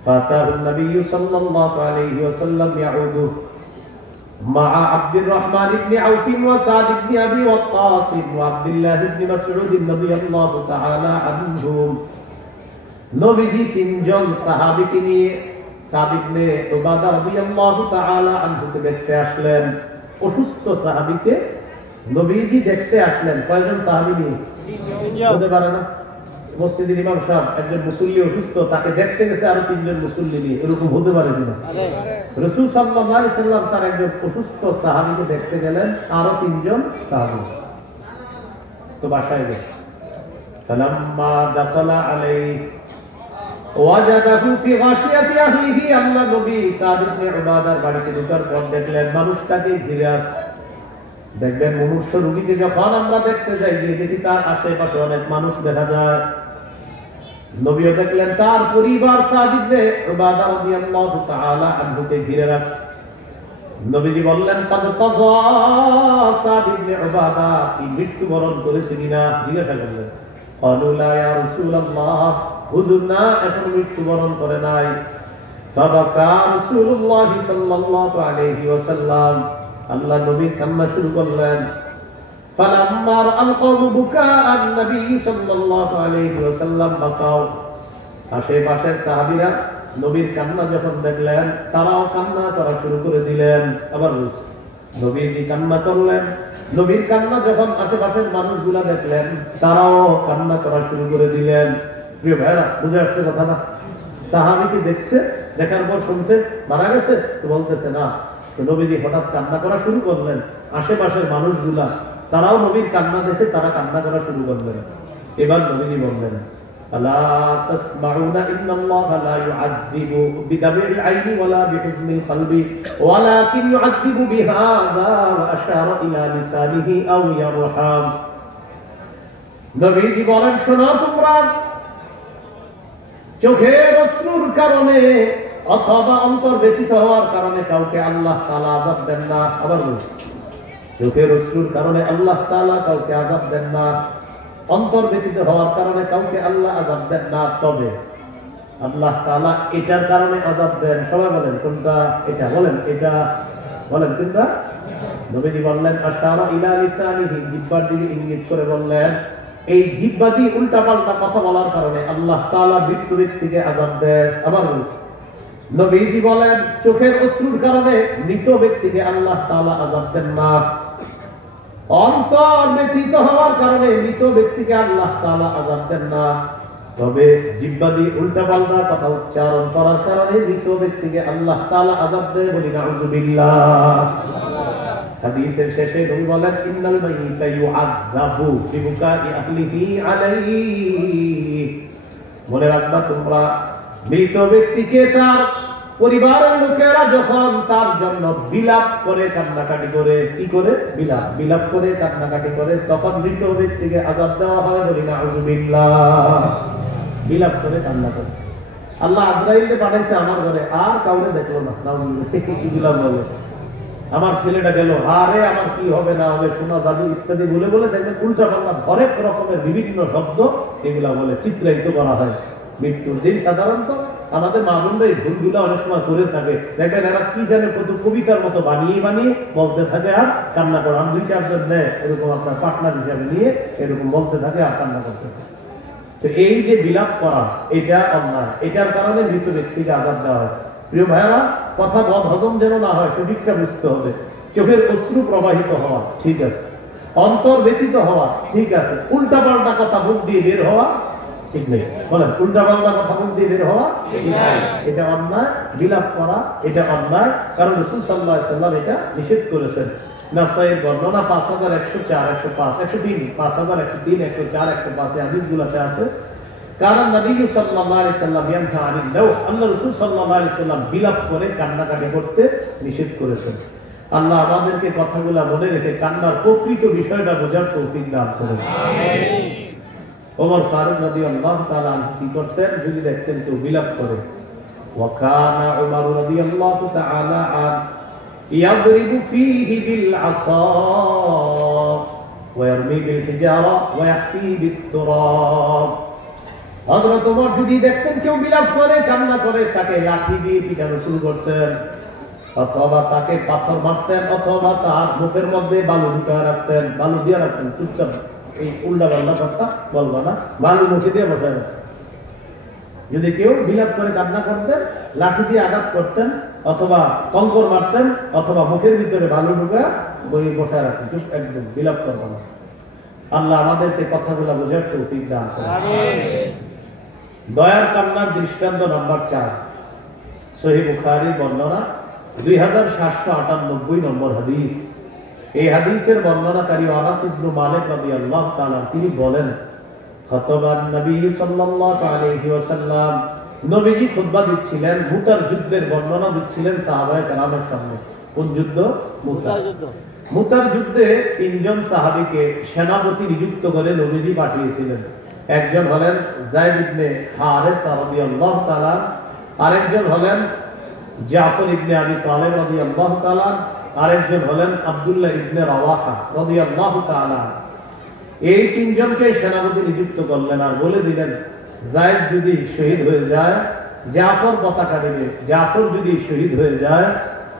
ফাতাহু নবী সাল্লাল্লাহু আলাইহি ওয়াসাল্লাম ইয়াউদু مع عبد الرحمن بن عوف وسعد بن أبي وقاص وعبد الله بن مسعود رضي الله تعالى عنهم। নবীজি 3 জন সাহাবীকে নিয়ে সাদ ইবনে উবাদা রাদিয়াল্লাহু তাআলা আনহুকে দেখতে আসলেন। অসুস্থ সাহাবীকে নবীজি দেখতে আসলেন। কয়জন সাহাবী নিয়ে? 3 জন। হতে পারে না মসজিদের ইমাম সাহেব একজন মুসল্লি অসুস্থ, তাকে দেখতে গেছে আরো 3 জন মুসল্লি নিয়ে, এরকম হতে পারে কিনা? রাসূল সাল্লাল্লাহু আলাইহি সাল্লাম তার একজন অসুস্থ সাহাবীকে দেখতে গেলেন, আরো 3 জন সাহাবী তো বাসায় গেছে। ফালাম্মা দাখালা আলাইহি ওয়াজাদাহু ফি গাশিয়াতি আহলিহি, আল্লাহ নবী সাদ ইবনে উবাদার বাড়িতে ঢোকার পর দেখলেন মানুষটাকে ঘিরে আছে। দেখবেন মুমূর্ষু রোগীকে যখন আমরা দেখতে যাই, দেখি তার আশেপাশে অনেক মানুষ দেখা যায়। নবীও দেখলেন তার পরিবার সাদ ইবনে উবাদা রাদিয়াল্লাহু তাআলা আনহুকে ঘিরে রাখে। নবীজি বললেন, কদ কাযা সাদ ইবনে উবাদা, কি মৃত্যুবরণ করেছে কিনা জিজ্ঞাসা করলেন। ক্বালু লা ইয়া রাসূলুল্লাহ, হুজুর না, এখন মৃত্যুবরণ করে নাই। ফাবাকা রাসূলুল্লাহ সাল্লাল্লাহু আলাইহি ওয়াসাল্লাম, আল্লাহ নবী কান্না শুরু করলেন। ফালাম্মা রাআল কওমু বুকাআন নবী সাল্লাল্লাহু আলাইহি ওয়াসাল্লাম বাকাও, আশেপাশের সাহাবীরা নবীর কান্না যখন দেখলেন তারাও কান্না করা শুরু করে দিলেন। আবার নবীজি কান্না করলেন, নবীর কান্না যখন আশেপাশের মানুষগুলা দেখলেন তারাও কান্না করা শুরু করে দিলেন। প্রিয় ভাইরা, বুঝে আসছে কথা না? সাহাবী কি দেখছে, দেখার পর শুনছে মারা গেছে? তো বলতেছে না। তো নবীজি হঠাৎ কান্না করা শুরু করলেন, আশেপাশের মানুষগুলা তারাও নবীর কান্না দেখে তারা কান্না করা শুরু করলেন। এবার নবীজি বললেন, আলা তাসমাউনা ইন্নাল্লাহা লা ইউআযযিবু বিদামিল আইনি ওয়ালা বিহুজনিল কলবি ওয়ালাকিন ইউআযযিবু বিহাযা ওয়া আশারা ইলা লিসানিহি আও ইয়ারহাম। নবীজি বলেন, শোনো তোমরা, চোখের অশ্রুর কারণে অথবা অন্তর ব্যথিত হওয়ার কারণে কাউকে আল্লাহ তাআলা আযাব দেন না। আবার বলুন, চোখের অশ্রুর কারণে আল্লাহ তাআলা কাউকে আযাব দেন না, অন্তর ব্যথিত হওয়ার কারণে কাউকে আল্লাহ আযাব দেন না। তবে আল্লাহ তাআলা এটার কারণে আযাব দেন। সবাই বলেন কোনটা? এটা বলেন, এটা বলেন কোনটা? নবীজি বললেন, আশারা ইলা লিসানিহি, জিহ্বার দিকে ইঙ্গিত করে বললেন, এই জিহ্বা দিয়ে উল্টাপাল্টা কথা বলার কারণে আল্লাহ তাআলা মৃত্যু ব্যক্তিকে আযাব দেন। আবার নবীজি বলেন, চোখের অশ্রুর কারণে মৃত ব্যক্তিকে আল্লাহ তাআলা আযাব দেন না, অন্তর ব্যথিত হওয়ার কারণে মৃত ব্যক্তিকে আল্লাহ তাআলা আযাব দেন না। তবে জিহ্বা দিয়ে উল্টাপাল্টা কথা উচ্চারণ করার কারণে মৃত ব্যক্তিকে আল্লাহ তাআলা আযাব দেন। বলি নাউযুবিল্লাহ। হাদিসের শেষে নবী বলেন, ইন্নাল মাইয়িতা ইউআযাবু বিবুকাই আহলিহি আলাইহি। মনে রাখবা তোমরা, মৃত ব্যক্তিকে তার পরিবারের লোকেরা যখন তার জন্য বিলাপ করে, কান্নাকাটি করে, কি করে? বিলাপ করে কান্নাকাটি করে, তখন মৃত ব্যক্তিকে আযাব দেওয়া হয়। বলি নাউযুবিল্লাহ। বিলাপ করে কান্না করে। আল্লাহ আজরাইলকে পাঠাইছে আমার ঘরে, আর কাউরে দেখলো না। নাউযুবিল্লাহ। বলে আমার ছেলেটা গেল, আরে আমার কি হবে না হবে, শোনা যাবে ইত্যাদি বলে বলে দেখবেন উল্টা পাল্টা হরেক রকমের বিভিন্ন শব্দ এগুলা বলে চিত্রায়িত করা হয়। মৃত্যুর দিন সাধারণত আমাদের মা বোনরা এই ভুলগুলো অনেক সময় করে থাকে। দেখবেন এরা কি জানে কত কবিতার মতো বানিয়ে বানিয়ে বলতে থাকে আর কান্না করে। আর দুই চারজন নেয় এরকম আপনার পার্টনার হিসাবে নিয়ে এরকম বলতে থাকে আর কান্না করতে থাকে। তো এই যে বিলাপ করা, এটা অন্যায়, এটার কারণে মৃত ব্যক্তিকে আযাব দেওয়া হয়। প্রিয় ভাইরা, কথা বদ হজম যেন না হয় সঠিকটা বুঝতে হবে। চোখের অশ্রু প্রবাহিত হওয়া ঠিক আছে, অন্তর ব্যথিত হওয়া ঠিক আছে, উল্টা পাল্টা কথা মুখ দিয়ে বের হওয়া ঠিক নেই। বলেন, উল্টা পাল্টা কথা মুখ দিয়ে বের হওয়া ঠিক নেই, এটা অন্যায়। বিলাপ করা এটা অন্যায়, কারণ রাসূল সাল্লাল্লাহু আলাইহি ওয়াসাল্লাম এটা নিষেধ করেছেন। নাসাঈর বর্ণনা 5104, 105, 103, 5103, 104, 105 এই হাদিসগুলোতে আছে। কারণ নবী সাল্লাল্লাহু আলাইহি ওয়াসাল্লাম ইয়ানহা আনিল লাও, আল্লাহ রাসূল সাল্লাল্লাহু আলাইহি ওয়াসাল্লাম বিলাপ করে কান্নাকাটি করতে নিষেধ করেছেন। আল্লাহ আমাদেরকে কথাগুলো মনে রেখে কান্নার প্রকৃত বিষয়টা বোঝার তৌফিক দান করুন। আমিন। ওমর ফারুক রাদিয়াল্লাহু তাআলা আনহু কি করতেন? যদি দেখতেন কেউ বিলাপ করে, ওয়া কানা উমর রাদিয়াল্লাহু তাআলা আন ইয়াদরিবু ফীহি বিল আসা ওয়া ইয়ারমি বিল হিজারা ওয়া ইয়াহসি বিত তুরাব। হযরত ওমর যদি দেখতেন কেউ বিলাপ করে, কান্না করে, তাকে লাঠি দিয়ে পিটানো শুরু করতেন, অথবা তাকে পাথর মারতেন, অথবা তার মুখের মধ্যে বালু ঢুকায় রাখতেন, বালু দিয়ে রাখতেন। চুপচাপ, এই উল্টা পাল্টা কথা বলবো না, বালু মুখে দিয়ে বসায় রাখতেন। যদি কেউ বিলাপ করে কান্না করতেন, লাঠি দিয়ে আঘাত করতেন, অথবা কঙ্কর মারতেন, অথবা মুখের ভিতরে বালু ঢুকায় বসায় রাখতেন। চুপ, একদম বিলাপ করবো না। আল্লাহ আমাদেরকে কথাগুলো বোঝার তৌফিক দান করুন। আমিন। দয়ার কান্নার দৃষ্টান্ত নাম্বার 4, সহিহ বুখারী বর্ণনা 2798 নম্বর হাদিস। এই হাদিসের বর্ণনাকারী আনাস ইবনে মালিক রাদিয়াল্লাহু তাআলা তিনি বলেন, খাতাবান নবী সাল্লাল্লাহু আলাইহি ওয়াসাল্লাম, নবীজি খুতবা দিচ্ছিলেন, মুতার যুদ্ধের বর্ণনা দিচ্ছিলেন সাহাবায়ে কেরামের সামনে। কোন যুদ্ধ? মুতার যুদ্ধ। মুতার যুদ্ধে 3 জন সাহাবীকে সেনাপতি নিযুক্ত করে নবীজি পাঠিয়েছিলেন। একজন হলেন যায়েদ ইবনে হারেসা রাদিয়াল্লাহু তাআলা, আরেকজন হলেন জাফর ইবনে আবি তালেব রাদিয়াল্লাহু তাআলা, আরেকজন হলেন আব্দুল্লাহ ইবনে রাওয়াহা রাদিয়াল্লাহু তাআলা। এই 3 জনকে সেনাপতি নিযুক্ত করলেন আর বলে দিলেন, যায়েদ যদি শহীদ হয়ে যায় জাফর পতাকা নেবে, জাফর যদি শহীদ হয়ে যায়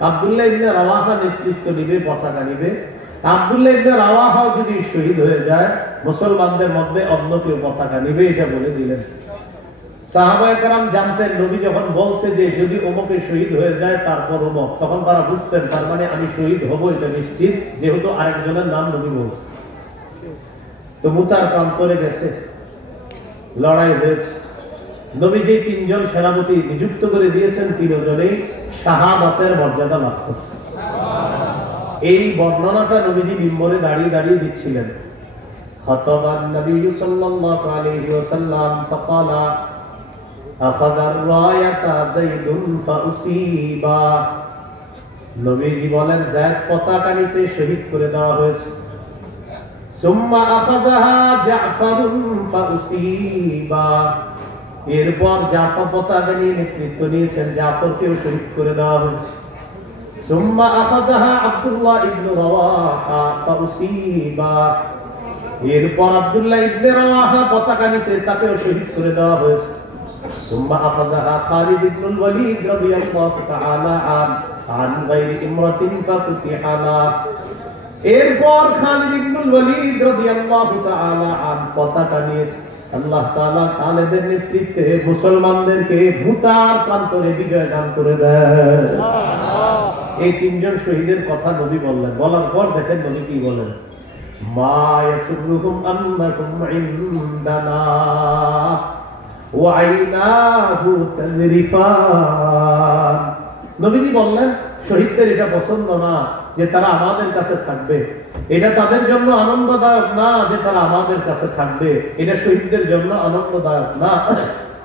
আব্দুল্লাহ ইবনে রাওয়াহা নেতৃত্ব নেবে, পতাকা নেবে। আব্দুল্লাহ ইবনে রাওয়াহা যদি শহীদ হয়ে যায় মুসলমানদের মধ্যে অন্য কেউ পতাকা নেবে, এটা বলে দিলেন। সাহাবায়ে কেরাম জানতেন নবী যখন বলছে যে যদি অমুকে শহীদ হয়ে যায় তারপর অমুক, তখন তারা বুঝতেন তার মানে আমি শহীদ হব এটা নিশ্চিত, যেহেতু আরেকজনের নাম নবী বলছে। তো মুতার প্রান্তরে গেছে, লড়াই হয়েছে। নবী যে তিনজন সেনাপতি নিযুক্ত করে দিয়েছেন তিনজনেই শাহাদাতের মর্যাদা লাভ করছে। এই বর্ণনাটা নবীজি মিম্বরে দাঁড়িয়ে দাঁড়িয়ে দিচ্ছিলেন। খাতাবান নবী সাল্লাল্লাহু আলাইহি ওয়াসাল্লাম ফাকালা আখাযার রায়াতা যায়দুন ফাউসিবা। নবীজি বলেন যায়েদ পতাকা নিচে শহীদ করে দেওয়া হয়েছে। সুম্মা আখাযাহা জাফরুন ফাউসিবা। এরপর জাফর পতাকা নিয়ে নেতৃত্ব নিয়েছেন, জাফরকেও শহীদ করে দেওয়া হয়েছে। সুম্মা আখাযাহা আব্দুল্লাহ ইবনে রাওয়াহা ফাউসিবা। এরপর আব্দুল্লাহ ইবনে রাওয়াহা পতাকা নিচে, তাকেও শহীদ করে দেওয়া হয়েছে। সুম্মা আখাযাহা খালিদ ইবনুল ওয়ালিদ রাদিয়াল্লাহু তাআলা আন গায়রি ইমরাতিন ফাফুতিহা লাহ। এরপর খালিদ ইবনুল ওয়ালিদ রাদিয়াল্লাহু তাআলা আন পতাকা নিয়েছে। আল্লাহ তাআলা খালিদের নেতৃত্বে মুসলমানদেরকে মুতার প্রান্তরে বিজয় দান করে দেন। এই তিনজন শহীদের কথা নবী বললেন। বলার পর দেখেন নবী কি বলেন, মা ইয়াসুরুহুম আন্নাকুম ইনদানা ওয়া আইনাহু তাযরিফান। নবীজি বললেন শহীদদের এটা পছন্দ না যে তারা আমাদের কাছে থাকবে, এটা তাদের জন্য আনন্দদায়ক না যে তারা আমাদের কাছে থাকবে, এটা শহীদদের জন্য আনন্দদায়ক না।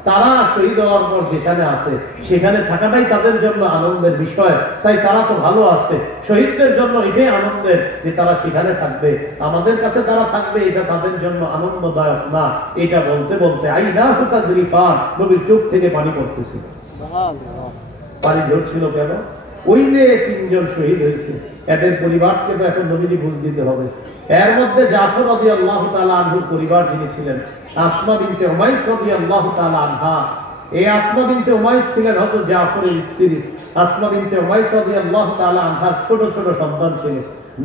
তারা শহীদ হওয়ার পর যেখানে আছে সেখানে থাকাটাই তাদের জন্য আনন্দের বিষয়, তাই তারা তো ভালো আছে। শহীদদের জন্য এটাই আনন্দের যে তারা সেখানে থাকবে, আমাদের কাছে তারা থাকবে এটা তাদের জন্য আনন্দদায়ক না। এটা বলতে বলতে আইনাহু তাযরিফান, নবীর চোখ থেকে পানি পড়তেছিল। পানি ঝরছিল কেন? ওই যে তিনজন শহীদ হয়েছে, এদের পরিবারকে তো এখন নবীজি বুঝ দিতে হবে। এর মধ্যে জাফর রাদিয়াল্লাহু তাআলা আনহুর পরিবার যিনি ছিলেন আসমা বিনতে উমাইস রাদিয়াল্লাহু তাআলা আনহা। এই আসমা বিনতে উমাইস ছিলেন হযরত জাফরের স্ত্রী। আসমা বিনতে উমাইস রাদিয়াল্লাহু তাআলা আনহার ছোট ছোট সন্তান ছিল।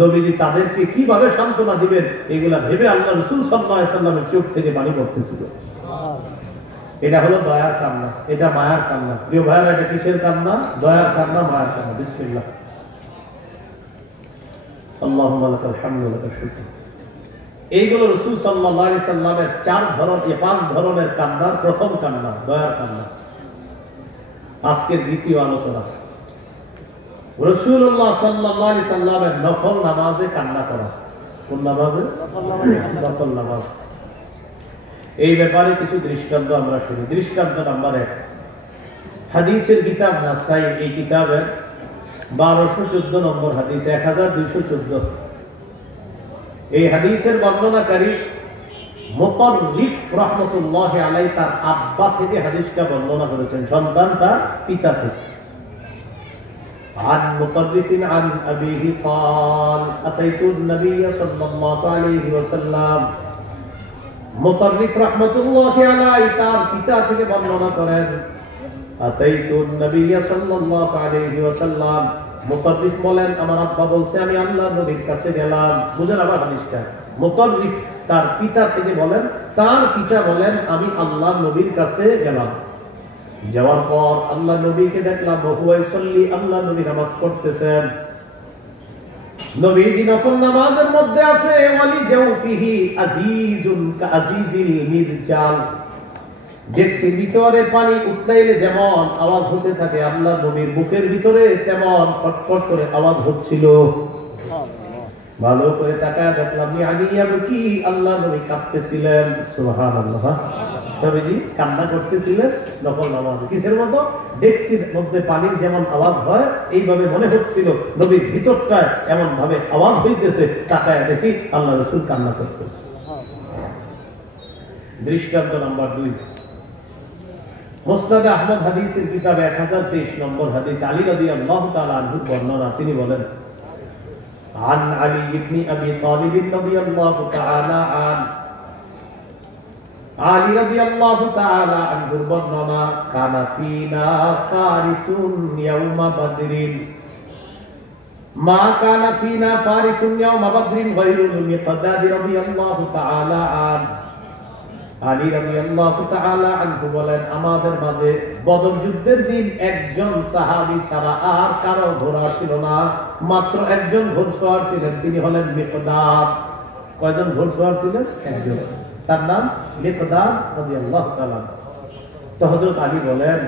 নবীজি তাদেরকে কিভাবে সান্ত্বনা দিবেন এগুলা ভেবে আল্লাহ রাসূল সাল্লাল্লাহু আলাইহি ওয়াসাল্লামের চোখ থেকে পানি পড়তেছিল। এটা হলো দয়ার কান্না, এটা মায়ার কান্না। প্রিয় ভাইরা, এটা কিসের কান্না? দয়ার কান্না, মায়ার কান্না। বিসমিল্লাহ। আল্লাহুম্মা লাকাল হামদু ওয়া লাকাল শুকর। এইগুলো রাসূল সাল্লাল্লাহু আলাইহি সাল্লামের পাঁচ ধরনের কান্নার প্রথম কান্না, দয়ার কান্না। আজকের দ্বিতীয় আলোচনা, রাসূলুল্লাহ সাল্লাল্লাহু আলাইহি সাল্লামের নফল নামাজে কান্না করা। কোন নামাজে? নফল নামাজ। এই ব্যাপারে কিছু দৃষ্টান্ত আমরা শুনি। দৃষ্টান্ত নাম্বার 1, হাদিসের কিতাব নাসাই, এই কিতাবের 1214 নম্বর হাদিস, 1214। এই হাদিসের বর্ণনাকারী মুতাররিফ রাহমাতুল্লাহি আলাইহি তার আব্বা থেকে হাদিসটা বর্ণনা করেছেন, সন্তান তার পিতা থেকে। عن مطرف عن أبيه قال أتيت النبي صلى الله عليه وسلم। মুতাররিফ রাহমাতুল্লাহি আলাইহি তার পিতা থেকে বর্ণনা করেন, আতাইতুন নবী সাল্লাল্লাহু আলাইহি ওয়াসাল্লাম। মুতাররিফ বলেন আমার আব্বা বলছে আমি আল্লাহর নবীর কাছে গেলাম। বুঝেন আবার হাদিসটা, মুতাররিফ তার পিতা থেকে বলেন, তার পিতা বলেন আমি আল্লাহর নবীর কাছে গেলাম। যাওয়ার পর আল্লাহ নবীকে দেখলাম, হুয়া ইসাল্লি, আল্লাহ নবী নামাজ পড়তেছেন। নবীজি নফল নামাজের মধ্যে আছে, ওয়ালি জাওফিহি আজিজুন কাআজিজিল মিরজাল। দেখছি ভিতরে পানি উতলাইলে যেমন আওয়াজ হতে থাকে, আল্লাহ নবীর বুকের ভিতরে তেমন ফটফট করে আওয়াজ হচ্ছিল। ভালো করে তাকায় দেখলাম কি আল্লাহ নবী কাঁদতেছিলেন। সুবহানাল্লাহ। নবীজি কান্না করতেছিলেন নফল নামাজে। কিসের মতো? ডেকচির মধ্যে পানির যেমন আওয়াজ হয় এইভাবে মনে হচ্ছিল নবীর ভিতরটায় এমন ভাবে আওয়াজ হইতেছে। তাকায় দেখি আল্লাহ রাসূল কান্না করতেছে। দৃষ্টান্ত নাম্বার 2, মুসনাদ আহমদ হাদিসের কিতাবে 1023 নম্বর হাদিস, আলী রাদিয়াল্লাহু তাআলা আনহু বর্ণনা। তিনি বলেন, عن علي بن أبي طالب رضي الله تعالى عنه علي رضي الله تعالى عنه বর্ণনা, كان فينا فارس يوم بدر ما كان فينا فارس يوم بدر غير المقداد رضي الله تعالى عنه আলী রাদিয়াল্লাহু তাআলা আনহু বলেন, আমাদের মাঝে বদর যুদ্ধের দিন একজন সাহাবী ছাড়া আর কারো ঘোড়া ছিল না, মাত্র একজন ঘোড়সওয়ার ছিলেন, তিনি হলেন মিকদাদ। কয়জন ঘোড়সওয়ার ছিলেন? একজন, তার নাম মিকদাদ রাদিয়াল্লাহু তাআলা। তো হযরত আলী বলেন,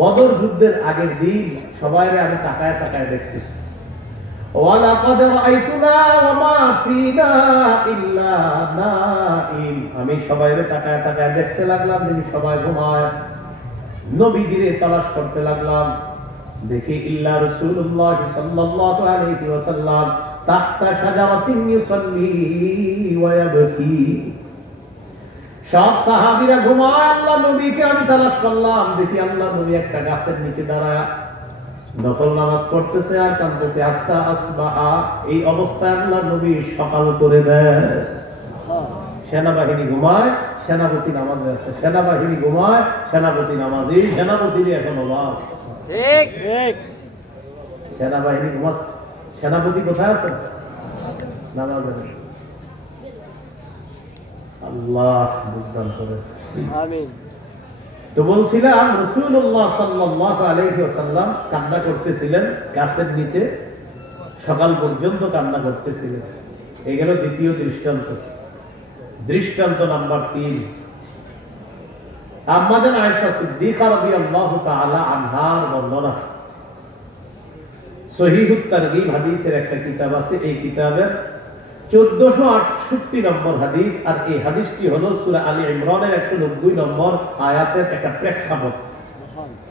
বদর যুদ্ধের আগের দিন সবাইরে আমি তাকায় তাকায় দেখতেছি, ওয়ালাকাদ রাআইতুনা ওয়া মা ফিনা ইল্লা নাইম, আমি সবাইরে তাকায় তাকায় দেখতে লাগলাম, দেখি সবাই ঘুমায়। নবীজিরে তালাশ করতে লাগলাম, দেখি ইল্লা রাসূলুল্লাহ সাল্লাল্লাহু আলাইহি ওয়াসাল্লাম তাহতা শাজারাতিন ইউসাল্লি ওয়া ইয়াবকি। সব সাহাবীরা ঘুমায়, আল্লাহ নবীকে আমি তালাশ করলাম, দেখি আল্লাহ নবী একটা গাছের নিচে দাঁড়ায় নফল নামাজ পড়তেছে আর কাঁদতেছে। হাত্তা আসবাহা, এই অবস্থায় আল্লাহ নবী সকাল করে দেয়। সেনাবাহিনী ঘুমায়, সেনাপতি নামাজে আছে, সেনাবাহিনী ঘুমায়, সেনাপতি নামাজে, সেনাপতির এখন অভাব। সেনাবাহিনী ঘুমায়, সেনাপতি কোথায় আছে? নামাজে। আল্লাহ বুঝদান করে। আমিন। তো বলছিলাম রাসূলুল্লাহ সাল্লাল্লাহু আলাইহি ওয়াসাল্লাম কান্না করতেছিলেন গাছের নিচে, সকাল পর্যন্ত কান্না করতেছিলেন। এই গেল দ্বিতীয় দৃষ্টান্ত। দৃষ্টান্ত নাম্বার 3, আম্মাজান আয়েশা সিদ্দিকা রাদিয়াল্লাহু তাআলা আনহার বর্ণনা। সহিহুত তারগীব হাদিসের একটা কিতাব আছে, এই কিতাবের 1468 নম্বর হাদিস, আর এই হাদিসটি হলো সূরা আলী ইমরানের 190 নম্বর আয়াতের একটা প্রেক্ষাপট।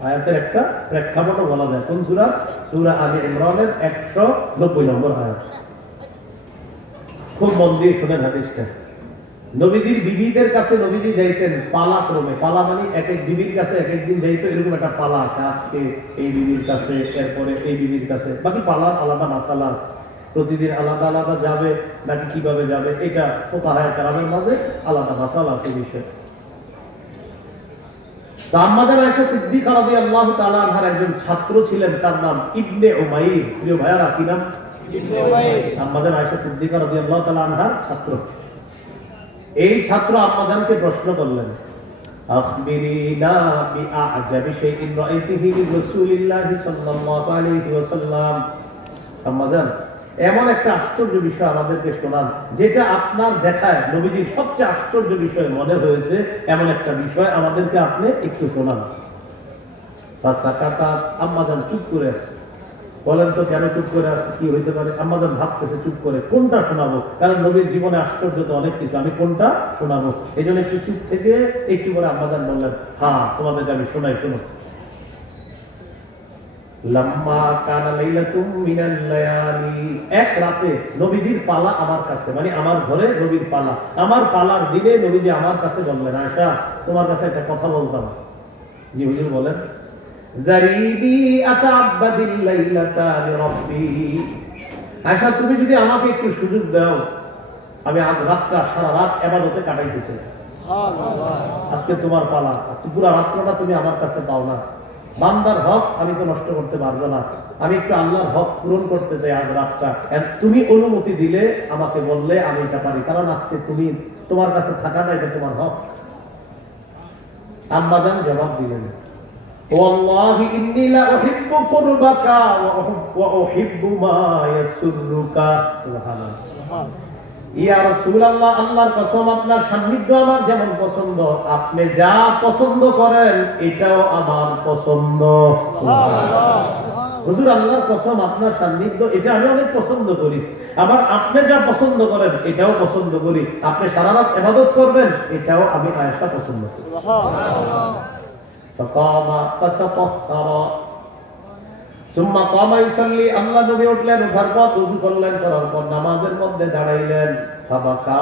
আয়াতের একটা প্রেক্ষাপট বলা যায়। কোন সূরা? সূরা আলী ইমরানের 190 নম্বর আয়াত। খুব মন দিয়ে শুনেন হাদিসটা। নবীজির বিবিদের কাছে নবীজি যাইতেন পালা ক্রমে, পালা মানে এক এক বিবির কাছে এক একদিন যাইতো, এরকম একটা পালা আছে। আজকে এই বিবির কাছে, এরপরে এই বিবির কাছে, বাকি পালার আলাদা মাসালা আছে। প্রতিদিন আলাদা আলাদা যাবে নাকি কিভাবে যাবে, এটা ফুকাহায়ে কেরামের মাঝে আলাদা মাসালা আছে বিষয়। তো আম্মাজান আয়েশা সিদ্দিকা রাদিয়াল্লাহু তাআলা আনহার একজন ছাত্র ছিলেন, তার নাম ইবনে উমাইর। প্রিয় ভাইয়ারা, কি নাম? ইবনে উমাইর। আম্মাজান আয়েশা সিদ্দিকা রাদিয়াল্লাহু তাআলা আনহার ছাত্র। এই ছাত্র আম্মাজানকে প্রশ্ন করলেন, আখবিরিনা বিআজাবি শাইইন রাআইতিহি মিন রাসূলিল্লাহি সাল্লাল্লাহু আলাইহি ওয়াসাল্লাম। আম্মাজান, এমন একটা আশ্চর্য বিষয় আমাদেরকে শোনান, যেটা আপনার দেখায় নবীজির সবচেয়ে আশ্চর্য বিষয় মনে হয়েছে, এমন একটা বিষয় আমাদেরকে আপনি একটু শোনান। ফাসাকাতা, আম্মাজান চুপ করে আছে। বলেন তো কেন চুপ করে আছে? কি হইতে পারে? আম্মাজান ভাবতেছে চুপ করে কোনটা শোনাবো, কারণ নবীর জীবনে আশ্চর্য তো অনেক কিছু, আমি কোনটা শোনাবো। এই জন্য একটু চুপ থেকে একটু করে আম্মাজান বললেন, হ্যাঁ তোমাদেরকে আমি শোনাই, শোনো। লাম্মা কানা লাইলাতুম মিনাল লায়ালি, এক রাতে নবীজির পালা আমার কাছে, মানে আমার ঘরে নবীর পালা, আমার পালার দিনে নবীজি আমার কাছে বললেন, আয়েশা তোমার কাছে একটা কথা বলতাম। জি হুজুর বলেন। জারিবি আতাআব্বাদিল লাইলাতা লিরাব্বি, আয়েশা তুমি যদি আমাকে একটু সুযোগ দাও, আমি আজ রাতটা সারা রাত ইবাদতে কাটাইতে চাই। সুবহানাল্লাহ। আজকে তোমার পালা, পুরো রাতটা তুমি আমার কাছে পাও না। বান্দার হক আমি তো নষ্ট করতে পারবো না, আমি একটু আল্লাহর হক পূরণ করতে চাই আজ রাতটা। তুমি অনুমতি দিলে, আমাকে বললে আমি এটা পারি, কারণ আজকে তুমি তোমার কাছে থাকাটা এটা তোমার হক। আম্মাজান জবাব দিলেন, ওয়াল্লাহি ইন্নী লা উহিব্বু কুরবাকা ওয়া উহিব্বু মা ইয়াসুররুকা। সুবহানাল্লাহ। ইয়া রাসূলুল্লাহ, আল্লাহর কসম আপনার সান্নিধ্য আমার যেমন পছন্দ, আপনি যা পছন্দ করেন এটাও আমার পছন্দ। সুবহানাল্লাহ। হুজুর আল্লাহর কসম আপনার সান্নিধ্য এটা আমি অনেক পছন্দ করি, আবার আপনি যা পছন্দ করেন এটাও পছন্দ করি। আপনি সারা রাত ইবাদত করবেন এটাও আমি আয়েশা পছন্দ করি। সুবহানাল্লাহ। ফাকামা ফাতাতাহহারা সুম্মা কামা ইউসাল্লি, আল্লাহ নবী উঠলেন, ওঠার পর ওযু করলেন, করার পর নামাজের মধ্যে দাঁড়াইলেন। ফাবাকা,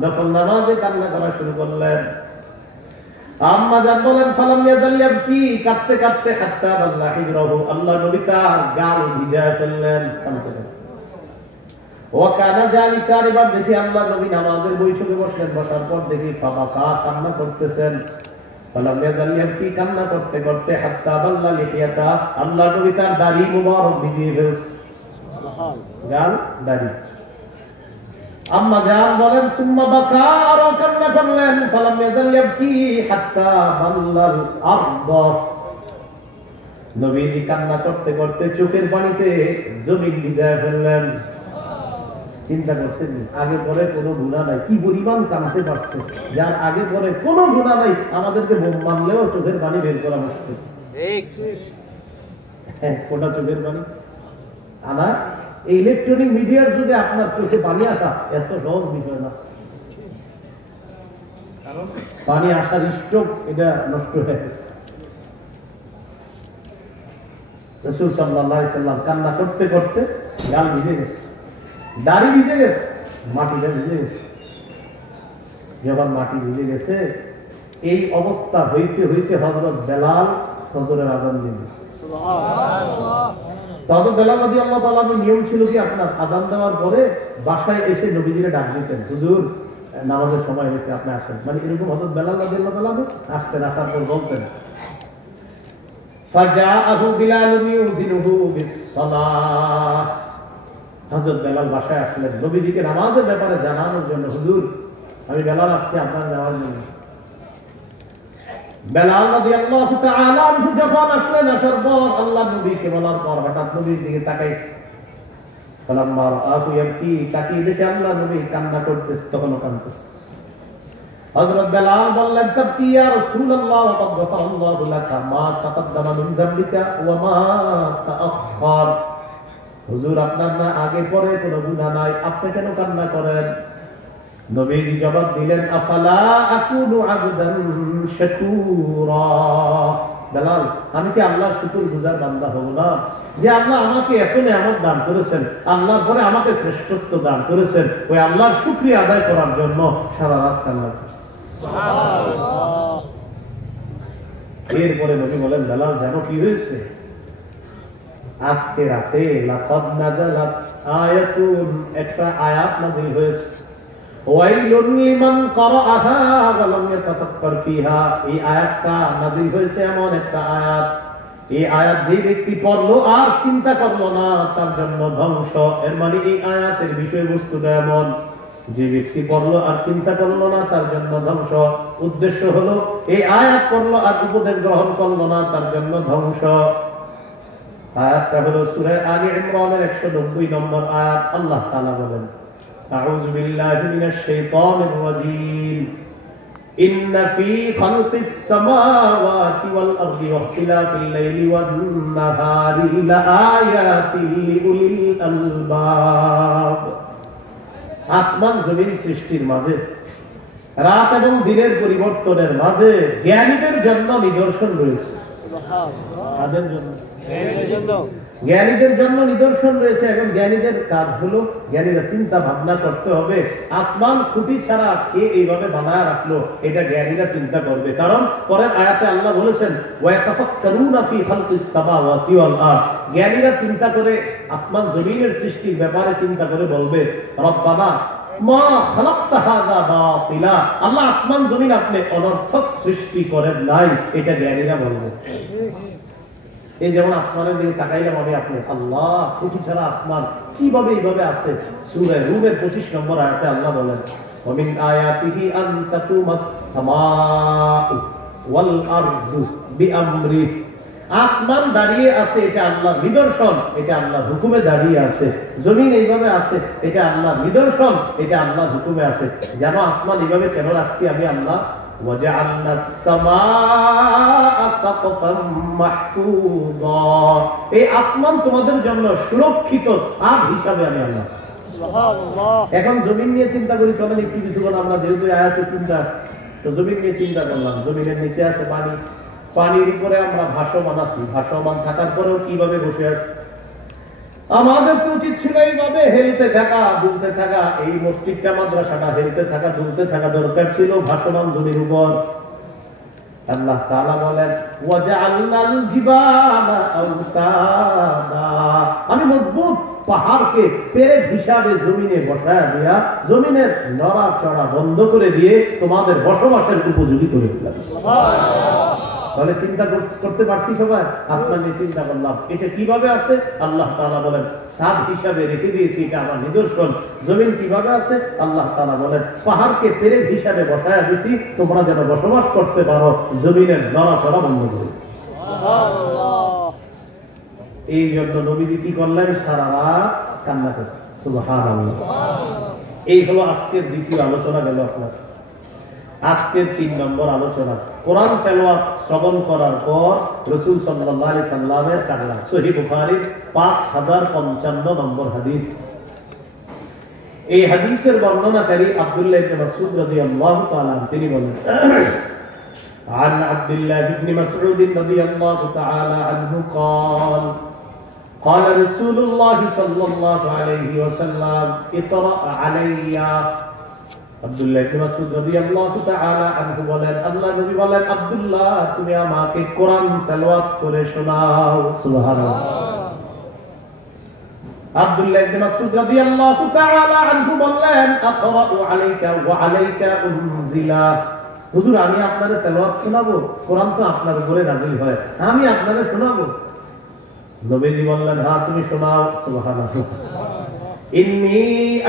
নফল নামাজে কান্না করা শুরু করলেন। আম্মা জান বলেন, ফালাম ইয়াজাল ইয়াবকি, কাঁদতে কাঁদতে হাত্তা বাল্লা হিজরাহু, আল্লাহ নবী তার গাল ভিজায় ফেললেন, কাঁদতেন। ওয়া কানা জালিসান, এবার দেখি আল্লাহ নবী নামাজের বৈঠকে বসলেন, বসার পর দেখি ফাবাকা, কান্না করতেছেন। ফালাম ইয়াজাল ইয়াবকি, কান্না করতে করতে হাত্তা বাল্লা লিহিয়াতা, আল্লাহ নবী তার দাড়ি মুবারক ভিজিয়ে ফেলছে। সুবহানাল্লাহ। গাল, দাড়ি। আম্মা জান বলেন সুম্মা বাকা, আর কান্না করলেন, ফালাম ইয়াজাল ইয়াবকি হাত্তা বাল্লাল আরদ। নবীজি কান্না করতে করতে চোখের পানিতে জমিন ভিজায় ফেললেন। চিন্তা করছেন, আগে পরে কোনো গুনাহ নাই, কি পরিমাণ কাঁদতে পারছে, যার আগে পরে কোনো গুনাহ নাই, আমাদেরকে বোম মারলেও চোখের পানি বের করা মুশকিল। ফোটা চোখের পানি আনা, এই ইলেকট্রনিক মিডিয়ার যুগে আপনার চোখে পানি আসা এত সহজ বিষয় না। কারণ পানি আসার স্টক এটা নষ্ট হয়ে গেছে। রাসূল সাল্লাল্লাহু আলাইহি সাল্লাম কান্না করতে করতে গাল ভিজে গেছে, দাড়ি ভিজে গেছে, মাটিটা ভিজে গেছে। যখন মাটি ভিজে গেছে, এই অবস্থা হইতে হইতে হযরত বেলাল ফজরের আযান দিলেন। সুবহানাল্লাহ। হযরত বেলাল রাদিয়াল্লাহু তাআলা নিয়ম ছিল কি, আপনার আযান দেওয়ার পরে বাসায় এসে নবীজিকে ডাক দিতেন, হুজুর নামাজের সময় হয়েছে, আপনি আসেন। মানে এরকম হযরত বেলাল রাদিয়াল্লাহু তাআলা আসতেন, আসার পর বলতেন ফাজাআহু বিলালুন ইউযিনুহু বিস-সালাহ। হযরত বেলাল বাসায় আসলেন নবীজিকে নামাজের ব্যাপারে জানানোর জন্য, হুজুর আমি বেলাল আসছি আপনার নামাজের জন্য। বেলাল রাদিয়াল্লাহু তাআলা আনহু যখন আসলেন, আসার পর আল্লাহর নবীকে বলার পর হঠাৎ নবীর দিকে তাকাইছে। ফালাম্মা রাআহু ইয়াবকি, তাকিয়ে দেখে আল্লাহর নবী কান্না করতেছে, তখনও কাঁদতেছে। হযরত বেলাল বললেন, তাবকি ইয়া রাসূলুল্লাহ ওয়া ক্বাদ গাফারাল্লাহু লাকা মা তাকাদ্দামা মিন যামবিকা ওয়া মা তাআখার। হুজুর আপনার না আগে পরে কোনো গুনাহ নাই, আপনি কেন কান্না করেন? নবীজি জবাব দিলেন, আফালা আকুনু আবদান শাকুরা। বেলাল, আমি কি আল্লাহর শুকরগুজার বান্দা হব না? যে আল্লাহ আমাকে এত নিয়ামত দান করেছেন, আল্লাহর পরে আমাকে শ্রেষ্ঠত্ব দান করেছেন, ওই আল্লাহর শুকরিয়া আদায় করার জন্য সারা রাত কান্না করছি। সুবহানাল্লাহ। এরপরে নবী বলেন, বেলাল জানো কি হয়েছে? আজকে রাতে লাকাদ নাযালাত আয়াতুন, একটা আয়াত নাযিল হয়েছে, ওয়াইলুন লিমান ক্বারাআহা ওয়া লাম ইয়াতাফাক্কার ফিহা। এই আয়াতটা নাযিল হয়েছে এমন একটা আয়াত, এই আয়াত যে ব্যক্তি পড়লো আর চিন্তা করলো না তার জন্য ধ্বংস। এর মানে এই আয়াতের বিষয়বস্তুটা এমন, যে ব্যক্তি পড়লো আর চিন্তা করলো না তার জন্য ধ্বংস। উদ্দেশ্য হলো এই আয়াত পড়লো আর উপদেশ গ্রহণ করলো না তার জন্য ধ্বংস। আয়াতটা হলো সূরা আলে ইমরানের 190 নম্বর আয়াত। আল্লাহ তাআলা বলেন, আউযু বিল্লাহি মিনাশ শাইতানির রাজীম, ইন্না ফী খালকিস সামাওয়াতি ওয়াল আরদি ওয়া ইখতিলাফিল লাইলি ওয়ান নাহারি লাআয়াতিন লিউলিল আলবাব। আসমান জমিন সৃষ্টির মাঝে, রাত এবং দিনের পরিবর্তনের মাঝে জ্ঞানীদের জন্য নিদর্শন রয়েছে। সুবহানাল্লাহ। তাদের জন্য, জ্ঞানীদের জন্য নিদর্শন রয়েছে। এবং জ্ঞানীদের কাজ হলো, জ্ঞানীরা চিন্তা ভাবনা করতে হবে, আসমান খুঁটি ছাড়া কে এইভাবে বানায় রাখলো, এটা জ্ঞানীরা চিন্তা করবে। কারণ পরের আয়াতে আল্লাহ বলেছেন, ওয়া ইয়াতাফাক্কারুনা ফী খালকিস সামাওয়াতি ওয়াল আরদ। জ্ঞানীরা চিন্তা করে আসমান জমিনের সৃষ্টির ব্যাপারে চিন্তা করে বলবে, রব্বানা মা খালাকতা হাযা বাতিলা, আল্লাহ আসমান জমিন আপনি অনর্থক সৃষ্টি করেন নাই, এটা জ্ঞানীরা বলবে। এই যেমন আসমানের দিকে তাকাইলাম আমি আপনি, আল্লাহ খুঁটি ছাড়া আসমান কিভাবে এইভাবে আছে? সূরা রূমের 25 নম্বর আয়াতে আল্লাহ বলেন, ওয়া মিন আয়াতিহি আন তাকুমাস সামাউ ওয়াল আরদু বিআমরি। আসমান দাঁড়িয়ে আছে, এটা আল্লাহর নিদর্শন, এটা আল্লাহর হুকুমে দাঁড়িয়ে আছে। জমিন এইভাবে আছে, এটা আল্লাহর নিদর্শন, এটা আল্লাহর হুকুমে আছে। জানো আসমান এইভাবে কেন রাখছি আমি আল্লাহ? وَجَعَلْنَا السَّمَاءَ سَقْفًا مَحْفُوظًا। এই আসমান তোমাদের জন্য সুরক্ষিত ছাদ হিসাবে আমি আল্লাহ। সুবহানাল্লাহ। এখন জমিন নিয়ে চিন্তা করি, চলেন একটু কিছুক্ষণ আমরা, যেহেতু আয়াতে চিন্তা, তো জমিন নিয়ে চিন্তা করলাম। জমিনের নিচে আছে পানি, পানির উপরে আমরা ভাসমান আছি, ভাসমান থাকার পরেও কিভাবে বসে আছি? আমাদের তো উচিত ছিল এইভাবে হেলতে থাকা, দুলতে থাকা। এই মসজিদটা, মাদ্রাসাটা হেলতে থাকা, দুলতে থাকা দরকার ছিল ভাসমান জমির উপর। আল্লাহ তাআলা বলেন, ওয়াজআলনাল জিবালা আওতাদা, আমি মজবুত পাহাড়কে পেরেক হিসাবে জমিনে বসায় দিয়া, জমিনের নড়াচড়া বন্ধ করে দিয়ে তোমাদের বসবাসের উপযোগী করে দিলাম। সুবহানাল্লাহ। তাহলে চিন্তা করতে পারছি সবাই? আসমান নিয়ে চিন্তা করলাম, এটা কিভাবে আছে? আল্লাহ তাআলা বলেন সাদ হিসাবে রেখে দিয়েছি, এটা আমার নিদর্শন। জমিন কিভাবে আছে? আল্লাহ তাআলা বলেন পাহাড়কে পেরেক হিসাবে বসায়া দিয়েছি, তোমরা যেন বসবাস করতে পারো, জমিনের নড়াচড়া বন্ধ করে। এই জন্য নবীজি কি করলেন? সারা রাত কান্না করছে। সুবহানাল্লাহ। এই হলো আজকের দ্বিতীয় আলোচনা গেল আপনার। আজকের 3 নম্বর আলোচনা, কোরআন তেলাওয়াত শ্রবণ করার পর রাসূল সাল্লাল্লাহু আলাইহি সাল্লামের কান্না। সহিহ বুখারী 5055 নম্বর হাদিস। এই হাদিসের বর্ণনাকারী আব্দুল্লাহ ইবনে মাসউদ রাদিয়াল্লাহু তাআলা তিনি বলেন, عن عبد الله بن مسعود رضي الله تعالى عنه قال قال رسول الله صلى الله عليه وسلم اقرأ علي। আব্দুল্লাহ ইবনে মাসউদ রাদিয়াল্লাহু তাআলা আনহু বলেন, আল্লাহ নবী বলেন, আব্দুল্লাহ তুমি আমাকে কোরআন তেলাওয়াত করে শোনাও। সুবহানাল্লাহ। আব্দুল্লাহ ইবনে মাসউদ রাদিয়াল্লাহু তাআলা আনহু বললেন, আকরাউ আলাইকা ওয়া আলাইকা উনজিলা। হুজুর আমি আপনারে তেলাওয়াত শোনাবো, কোরআন তো আপনার উপরে নাযিল হয়, আমি আপনারে শোনাবো। নবীজি বললেন, হ্যাঁ তুমি শোনাও। সুবহানাল্লাহ। ইন্নী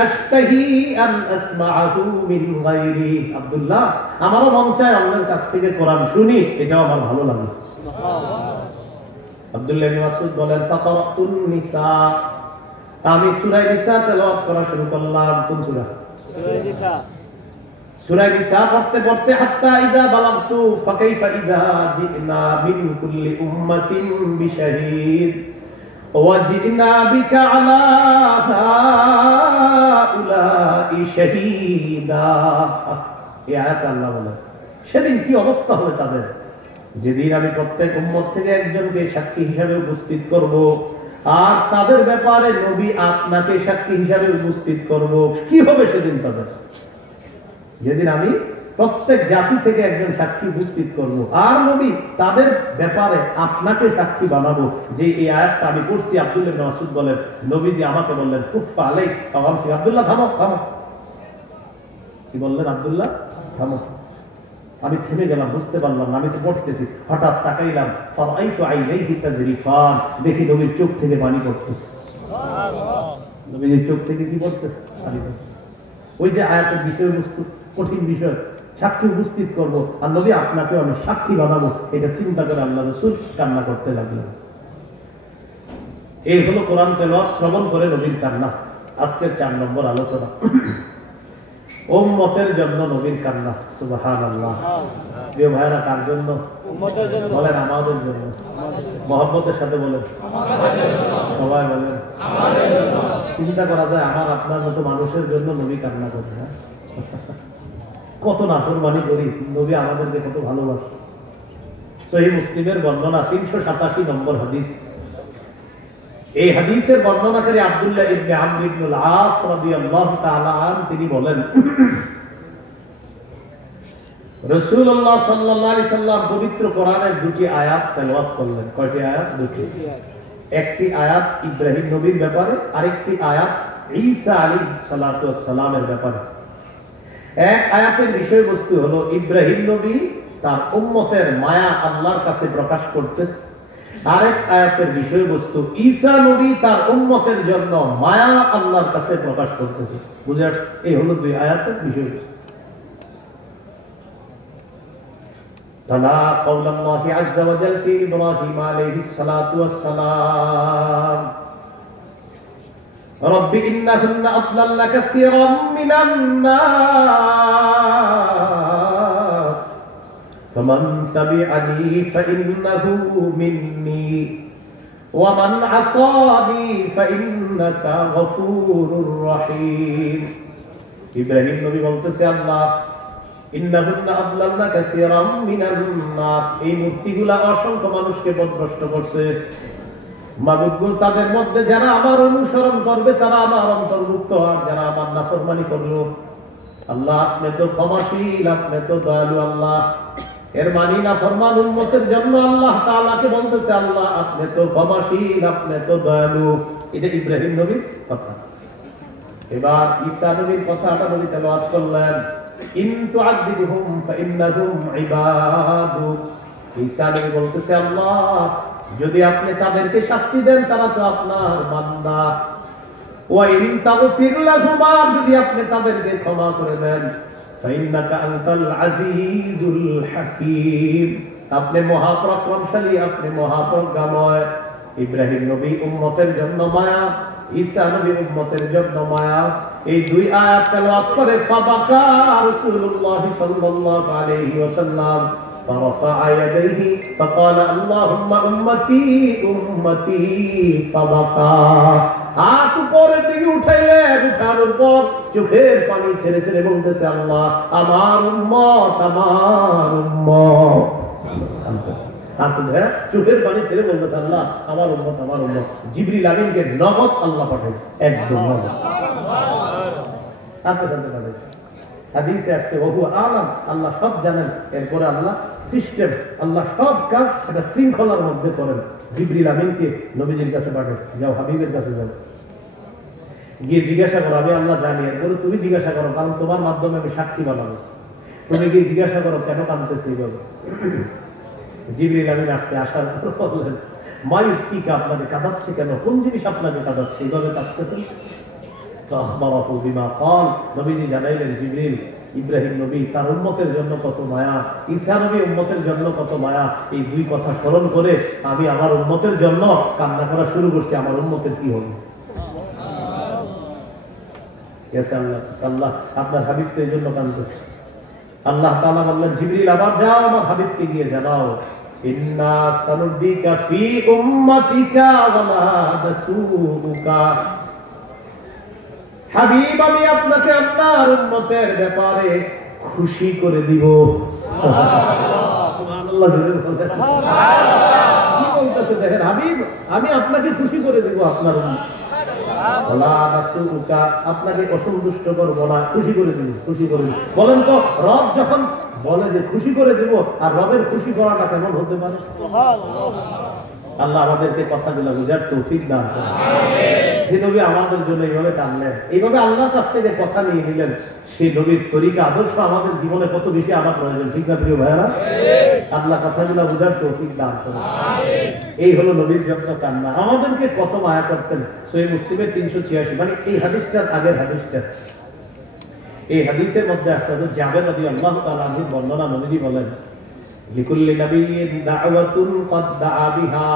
আশতাহি আন আসমাআহু মিন গায়রি। আব্দুল্লাহ আমারও মন চায় অন্যের কাছ থেকে কোরআন শুনি, এটাও আমার ভালো লাগে। সুবহানাল্লাহ। আব্দুল্লাহ ইবনে মাসউদ বলেন, ফাকারাতুন নিসা। আমি সূরা নিসা তেলাওয়াত করা শুরু করলাম। কোন সূরা? সূরা নিসা। সূরা নিসা পড়তে পড়তে হাত্তা ইযা বালাগতু ফাকাইফা ইযা জিনা মিন কুল্লি উম্মাতিন বিশাহীদ ওয়া জিনা বিকা আলা হাউলাই শাহীদা। এই আয়াত আল্লাহ বলেন সেদিন কি অবস্থা হবে তাদের, যেদিন আমি প্রত্যেক উম্মত থেকে একজনকে সাক্ষী হিসাবে উপস্থিত করব, আর তাদের ব্যাপারে নবী আপনাকে সাক্ষী হিসাবে উপস্থিত করব। কি হবে সেদিন তাদের? যেদিন আমি প্রত্যেক জাতি থেকে একজন সাক্ষী উপস্থিত করব, আর নবী তাদের ব্যাপারে আপনাকে সাক্ষী বানাবো। যে এই আয়াতটা আমি পড়ছি, আব্দুল্লাহ ইবনে মাসউদ বলেন নবীজি আমাকে বললেন কুফা আলাই। আব্দুল্লাহ থামো থামো। কি বললেন? আব্দুল্লাহ থামো। আমি থেমে গেলাম, বুঝতে পারলাম না, আমি তো পড়তেছি। হঠাৎ তাকাইলাম, ফারাইতু আইনাইহি তাযরিফান, দেখি নবীর চোখ থেকে পানি পড়তেছে। সুবহানাল্লাহ। নবীর চোখ থেকে কি পড়তেছে? পানি পড়তেছে। ওই যে আয়াতের বিষয়বস্তু কঠিন বিষয়, সাক্ষী উপস্থিত করব, আর নবী আপনাকেও আমি সাক্ষী বানাবো, এটা চিন্তা করে আল্লাহ রাসূল কান্না করতে লাগলেন। এই হলো কোরআন তেলাওয়াত শ্রবণ করে নবীর কান্না। আজকের 4 নম্বর আলোচনা, উম্মতের জন্য নবীর কান্না। সুবহানাল্লাহ। প্রিয় ভাইরা, কার জন্য? উম্মতের জন্য। বলেন আমাদের জন্য। মহব্বতের সাথে বলেন সবাই বলেন আমাদের জন্য। চিন্তা করা যায় আমার আপনার মতো মানুষের জন্য নবী কান্না করে। কত নাফরমানি করি, নবী আমাদেরকে কত ভালোবাসে। সহিহ মুসলিমের বর্ণনা 387 নম্বর হাদিস। এই হাদিসের বর্ণনাকারী আব্দুল্লাহ ইবনে আমর ইবনুল আস রাদিয়াল্লাহু তাআলা আন তিনি বলেন, রাসূলুল্লাহ সাল্লাল্লাহু আলাইহি সাল্লাম পবিত্র কোরআনের 2টি আয়াত তেলাওয়াত করলেন। কয়টি আয়াত? 2টি। একটি আয়াত ইব্রাহিম নবীর ব্যাপারে, আরেকটি আয়াত ঈসা আলাইহিস সালাতু ওয়াস সালামের ব্যাপারে। এক আয়াতের বিষয়বস্তু হলো ইব্রাহিম নবী তার উম্মতের মায়া আল্লাহর কাছে প্রকাশ করতেছে, আরেক আয়াতের বিষয়বস্তু ঈসা নবী তার উম্মতের জন্য মায়া আল্লাহর কাছে প্রকাশ করতেছে। বুঝে আসছে? এই হলো 2 আয়াতের বিষয়বস্তু। তালা কাউলাল্লাহি আযজা ওয়া জাল ফি ইব্রাহিম আলাইহিস সালাতু ওয়াস সালাম রব্বি ইন্নাহুন্না আদলাল্না কাসীরাম মিনান নাস ফামান তাবিআনি ফাইন্নাহু মিন্নি ওয়া মান আসানি ফাইন্নাকা গফুরুর রহিম। ইব্রাহিম নবী বলতেছে, আল্লাহ ইন্নাহুন্না আদলাল্না কাসীরাম মিনান নাস, এই মূর্তিগুলা অসংখ্য মানুষকে পথভ্রষ্ট করছে। মাবুদগুল তাদের মধ্যে যারা আমার অনুসরণ করবে তারা আমার অন্তর্ভুক্ত, আর যারা আমার নাফরমানি করলো, আল্লাহ আপনি তো ক্ষমাশীল, আপনি তো দয়ালু। আল্লাহ এর মানি নাফরমান উম্মতের জন্য আল্লাহ তাআলাকে বলতেছে, আল্লাহ আপনি তো ক্ষমাশীল, আপনি তো দয়ালু। এটা ইব্রাহিম নবীর কথা। এবার ঈসা নবীর কথাটা নবী তেলাওয়াত করলেন, ইন তুআযিবহুম ফাইন্নাহুম ইবাদুক ঈসা নবী বলতেছে, আল্লাহ যদি আপনি তাদেরকে শাস্তি দেন তারা তো আপনার বান্দা, ওয়া ইন তাগফির লাহুমা, যদি আপনি তাদেরকে ক্ষমা করে দেন, ফাইন্নাকা আনতাল আজিজুল হাকীম, আপনি মহাপরাক্রমশালী, আপনি মহাপ্রজ্ঞাময়। ইব্রাহিম নবী উম্মতের জন্য মায়া, ঈসা নবী উম্মতের জন্য মায়া। এই দুই আয়াত তেলাওয়াত করে ফাবাকা রাসূলুল্লাহ সাল্লাল্লাহু আলাইহি ওয়াসাল্লাম فرفع يديه فقال اللهم امتي امتي فبكى। হাত উপরের দিকে উঠাইলেন, উঠানোর পর চোখের পানি ছেড়ে ছেড়ে বলতেছে, আল্লাহ আমার উম্মত, আমার উম্মত। হাত উঠে চোখের পানি ছেড়ে বলতেছে, আল্লাহ আমার উম্মত, আমার উম্মত। জিবরিল আমিনকে নগদ আল্লাহ পাঠাইছে, একদম নগদ হাতে হাতে পাঠাইছে। হাদিসে আছে ওহু আলাম, আল্লাহ সব জানেন। এরপরে আল্লাহ সিস্টেম, আল্লাহ সব কাজ একটা শৃঙ্খলার মধ্যে করেন। জিবরিল আমিনকে নবীজির কাছে পাঠায়, যাও হাবিবের কাছে যাও, গিয়ে জিজ্ঞাসা করো, আমি আল্লাহ জানি। এরপরে তুমি জিজ্ঞাসা করো, কারণ তোমার মাধ্যমে আমি সাক্ষী বানাবো। তুমি গিয়ে জিজ্ঞাসা করো কেন কাঁদতেছে এইভাবে। জিবরিল আমিন আসতে আসার পর বললেন, মায়ুব কি আপনাকে কাঁদাচ্ছে কেন, কোন জিনিস আপনাকে কাঁদাচ্ছে, এইভাবে কাঁদতেছেন? নবীজি জানাইলেন, জিবরিল ইব্রাহিম নবী তার উম্মতের জন্য কত মায়া, ঈসা নবী উম্মতের জন্য কত মায়া, এই দুই কথা স্মরণ করে আমি আমার উম্মতের জন্য কান্না করা শুরু করছি। আমার উম্মতের কি হলো? আল্লাহ আপনার হাবিব তো এই জন্য কাঁদতেছে। আল্লাহ তাআলা বললেন, জিবরিল আবার যাও আমার হাবিবকে গিয়ে জানাও, ইন্না সানুদ্দিকা ফি উম্মাতিকা ওয়া লা নাসুকা। হাবিব আমি আপনাকে আপনার উম্মতের ব্যাপারে খুশি করে দিব। সুবহানাল্লাহ। কি বলতেছে দেখেন, হাবিব আমি আপনাকে খুশি করে দিব, আপনার উম্মত। ওয়ালা নাসুকা, আপনাকে অসন্তুষ্ট করব না, খুশি করে দিব, খুশি করে দিব। বলেন তো রব যখন বলে যে খুশি করে দিব, আর রবের খুশি করাটা কেমন হতে পারে? সুবহানাল্লাহ। আল্লাহ আমাদেরকে কথাগুলো বুঝার তৌফিক দান করুন। যে নবী আমাদের জন্য এইভাবে টানলেন, এইভাবে আল্লাহর কাছ থেকে কথা নিয়ে নিলেন, সেই নবীর তরিকা আদর্শ আমাদের জীবনে কত বেশি আনা প্রয়োজন, ঠিক না প্রিয় ভাইরা? আল্লাহ কথাগুলো বুঝার তৌফিক দান করুন। এই হলো নবীর জন্য কান্না। আমাদেরকে কত মায়া করতেন। সহিহ মুসলিমের 386, মানে এই হাদিসটার আগের হাদিসটা, এই হাদিসের মধ্যে আসছে জাবের রাদিয়াল্লাহু তাআলা আনহুর বর্ণনা। নবীজি বলেন, লিকুল্লি নাবিয়্যিন দাওয়াতুন ক্বাদ দাআ বিহা।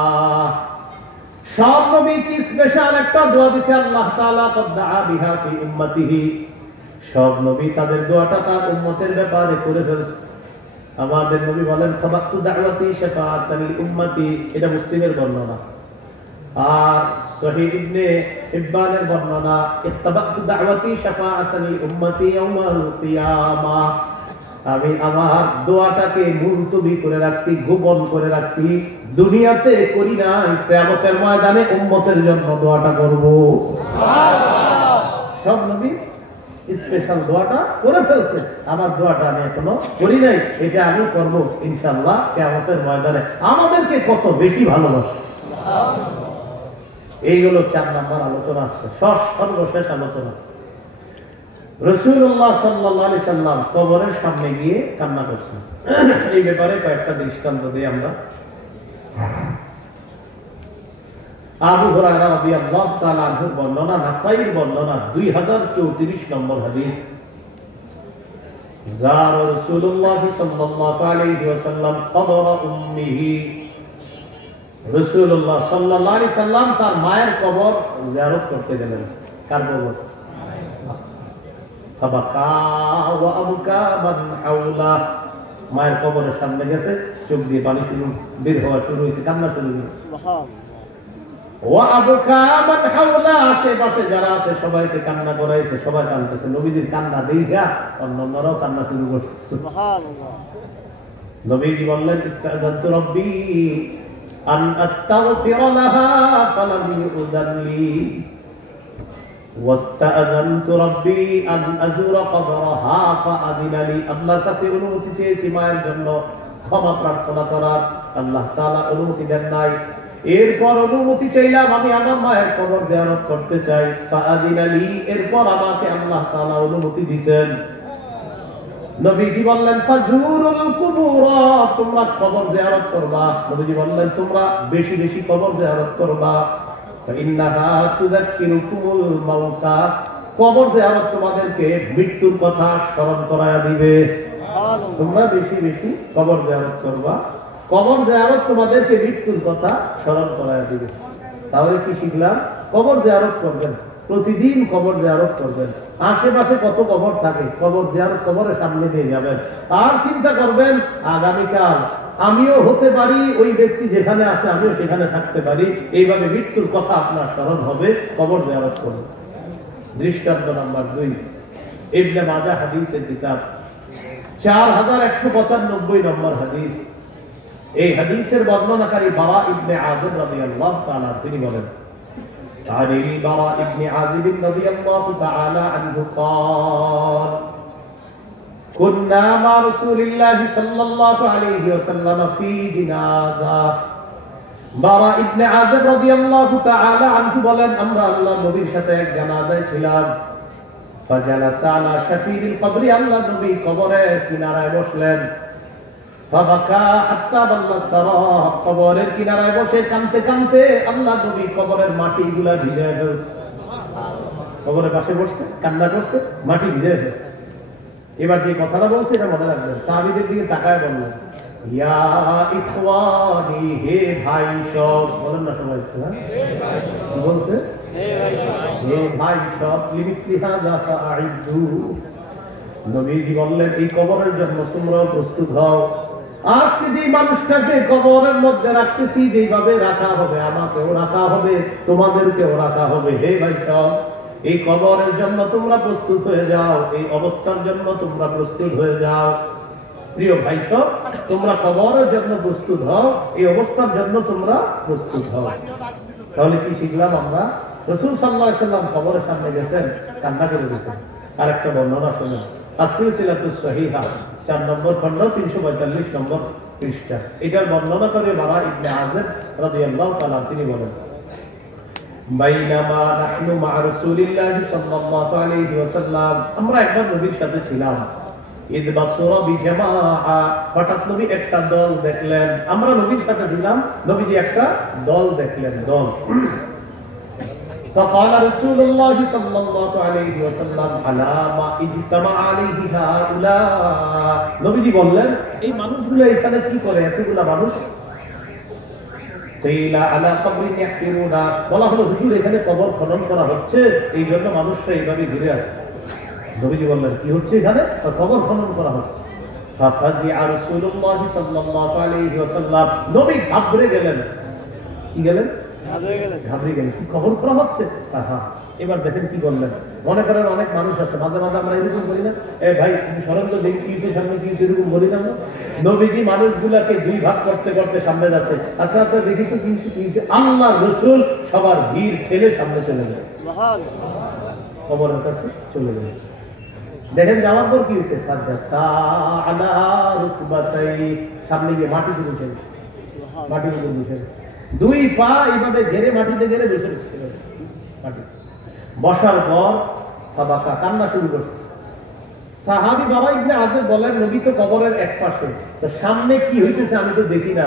সব নবী কি স্পেশাল একটা দোয়া দিয়েছে আল্লাহ তাআলা, ক্বাদ দাআ বিহা ফি উম্মতিহি। সব নবী তাদের দোয়াটা তার উম্মতের ব্যাপারে করে ফেলেছে। আমাদের নবী বলেন, খাবাতু দাওয়াতি শাফাআতান লিল উম্মতি, এটা মুসলিমের বর্ণনা। আর সহিহ ইবনে ইববানের বর্ণনা, ইখতাবাতু দাওয়াতি শাফাআতান লিল উম্মতি ইয়াউমাল কিয়ামাহ। আমি আমার দোয়াটাকে মুলতবি করে রাখছি, গোপন করে রাখছি, দুনিয়াতে করি নাই, কিয়ামতের ময়দানে উম্মতের জন্য দোয়াটা করব। সুবহানাল্লাহ। সব নবী স্পেশাল দোয়াটা করে ফেলছে, আমার দোয়াটা আমি এখনো করি নাই, এটা আমি করব ইনশাআল্লাহ কিয়ামতের ময়দানে। আমাদেরকে কত বেশি ভালোবাসে। সুবহানাল্লাহ। এইগুলো 4 নাম্বার আলোচনা আসছে, সর্বশেষ আলোচনা। রাসূলুল্লাহ সাল্লাল্লাহু আলাইহি সাল্লাম কবরের সামনে গিয়ে কান্না করছেন। এই ব্যাপারে কয়েকটা দৃষ্টান্ত দিই আমরা। আবু হুরায়রা রাদিয়াল্লাহু তাআলা আনহুর বর্ণনা, নাসাঈর বর্ণনা, 2034 নম্বর হাদিস। যার রাসূলুল্লাহ সাল্লাল্লাহু আলাইহি ওয়াসাল্লাম কবর উম্মিহি। রাসূলুল্লাহ সাল্লাল্লাহু আলাইহি সাল্লাম তার মায়ের কবর জিয়ারত করতে গেলেন। কার কবর? মায়ের কবরের সামনে গেছে, চোখ দিয়ে পানি শুরু বের হওয়া শুরু হয়েছে, কান্না শুরু হয়েছে। আশেপাশে যারা আছে সবাইকে কান্না করাইছে, সবাই কাঁদতেছে। নবীজির কান্না দেখা অন্যরাও কান্না শুরু করছে। নবীজি বললেন, ইস্তাযানতু রাব্বি আন আস্তাগফির লাহা ফালাম ইউযান লি ওয়াস্তাআযানতু রাব্বি আন আযুরা কবরাহা ফাআযিন লি। আল্লাহর কাছে অনুমতি চেয়েছি মায়ের জন্য ক্ষমা প্রার্থনা করার, আল্লাহ তাআলা অনুমতি দেন নাই। এরপর অনুমতি চাইলাম আমি আমার মায়ের কবর জিয়ারত করতে চাই, ফাআযিন লি। এরপর আমাকে আল্লাহ তাআলা অনুমতি দিবেন। নবীজি বললেন ফাজুরুল কুবুর, তোমরা কবর জিয়ারত করবা। নবীজি বললেন তোমরা বেশি বেশি কবর জিয়ারত করবা। ফাইন্নাহা তুযাক্কিরুকুমুল মাউতা, কবর জিয়ারত তোমাদেরকে মৃত্যুর কথা স্মরণ করায়া দিবে। তোমরা বেশি বেশি কবর জিয়ারত করবা, কবর জিয়ারত তোমাদেরকে মৃত্যুর কথা স্মরণ করায়া দিবে। তাহলে কি শিখলাম? কবর জিয়ারত করবেন, প্রতিদিন কবর জিয়ারত করবেন। আশেপাশে কত কবর থাকে, কবর জিয়ারত কবরের সামনে দিয়ে যাবেন। আর চিন্তা করবেন আগামীকাল আমিও হতে পারি ওই ব্যক্তি যেখানে আছে, আমিও সেখানে থাকতে পারি। এইভাবে মৃত্যুর কথা আপনার স্মরণ হবে, কবর জিয়ারত করুন। দৃষ্টান্ত নাম্বার 2, ইবনে মাজাহ হাদিসের কিতাব 4195 নম্বর হাদিস। এই হাদিসের বর্ণনাকারী বারা ইবনে আযিব রাদিয়াল্লাহু তাআলা তিনি বলেন, عن البراء بن عازب رضي الله تعالى عنه قال كنا مع رسول الله صلى الله عليه وسلم في جنازة। বারা ইবনে আযিব রাদিয়াল্লাহু তাআলা আনহু বলেন, আমরা আল্লাহর নবীর সাথে এক জানাজায় ছিলাম। ফাজালাসা আলা শাফিরিল কবরি, আল্লাহর নবী কবরের কিনারায় বসলেন। ফাবাকা হাত্তা বাল্লা সারা, কবরের কিনারায় বসে কাঁদতে কাঁদতে আল্লাহর নবী কবরের মাটিগুলা ভিজিয়ে ফেলছে। কবরের পাশে বসছে, কান্না করছে, মাটি ভিজিয়ে ফেলছে। এবার যে কথাটা বলছে এটা মনে রাখবেন। সাহাবীদের দিকে তাকায় বললেন, ইয়া ইখওয়ানি, হে ভাই সব, বলেন না সবাই, কি বলছে? হে ভাই সব, লিমিসলি হাযা ফাআইদু। নবীজি বললেন এই কবরের জন্য তোমরা প্রস্তুত হও। আজকে যে মানুষটাকে কবরের মধ্যে রাখতেছি, যেভাবে রাখা হবে আমাকেও রাখা হবে, তোমাদেরকেও রাখা হবে। হে ভাই সব, এই কবরের জন্য তোমরা প্রস্তুত হয়ে যাও, এই অবস্থার জন্য তোমরা প্রস্তুত হয়ে যাও। প্রিয় ভাই সব, তোমরা কবরের জন্য প্রস্তুত হও, এই অবস্থার জন্য তোমরা প্রস্তুত হও। তাহলে কি শিখলাম আমরা? রাসূল সাল্লাল্লাহু আলাইহি ওয়াসাল্লাম কবরের সামনে গেছেন, কান্না করে গেছেন। আরেকটা বর্ণনা শুনুন, আসসিলসিলাতুস সহিহা 4 নম্বর খণ্ড 345 নম্বর পৃষ্ঠা। এটার বর্ণনা করে বারা ইবনে আযিব রাদিয়াল্লাহু তাআলা তিনি বলেন, বাইনামা নাহনু মা রাসূলিল্লাহি সাল্লাল্লাহু আলাইহি ওয়াসাল্লাম, আমরা একবার নবীর সাথে ছিলাম। ইদ বাসরা বিজামাআ, হঠাৎ নবী একটা দল দেখলেন। আমরা নবীর সাথে ছিলাম, নবীজি একটা দল দেখলেন, দল। فقال رسول الله صلى الله عليه وسلم على ما اجتمع عليه هؤلاء, নবীজি বললেন এই মানুষগুলো এখানে কি করে, এতগুলা মানুষ? তাইলা আলা কবরিন ইয়াহফিরুনা, বলা হলো হুজুর এখানে কবর খনন করা হচ্ছে, এই জন্য মানুষরা এইভাবে ঘিরে আসে। নবীজি বললেন কি হচ্ছে এখানে? কবর খনন করা হচ্ছে। ফাফাজিআ রাসূলুল্লাহ সাল্লাল্লাহু আলাইহি ওয়াসাল্লাম, নবী ঘাবড়ে গেলেন। কি গেলেন? ঘাবড়ে গেলেন, কি কবর করা হচ্ছে? হ্যাঁ। এবার দেখেন কি বললেন। মনে করেন অনেক মানুষ আছে, মাঝে মাঝে আমরা এরকম বলি না, এ ভাই তুমি সরেন তো দেখি কি হয়েছে, সামনে কি হয়েছে, এরকম বলি না। নবীজি মানুষগুলাকে 2 ভাগ করতে করতে সামনে যাচ্ছে। আচ্ছা আচ্ছা দেখি তো কি হয়েছে। আল্লাহর রাসূল সবার ভিড় ঠেলে সামনে চলে গেলেন, কবরের কাছে চলে গেলেন। দেখেন যাওয়ার পর কি হয়েছে? সামনে গিয়ে মাটিতে বসে, মাটির উপর বসে, 2 পা এইভাবে ঘেরে মাটিতে ঘেরে বসে মাটি। বসার পর ফাবাকা, কান্না শুরু করছে। সাহাবী বারা ইবনে আযিব বলেন নবী তো কবরের এক পাশে, তো সামনে কি হইতেছে আমি তো দেখি না।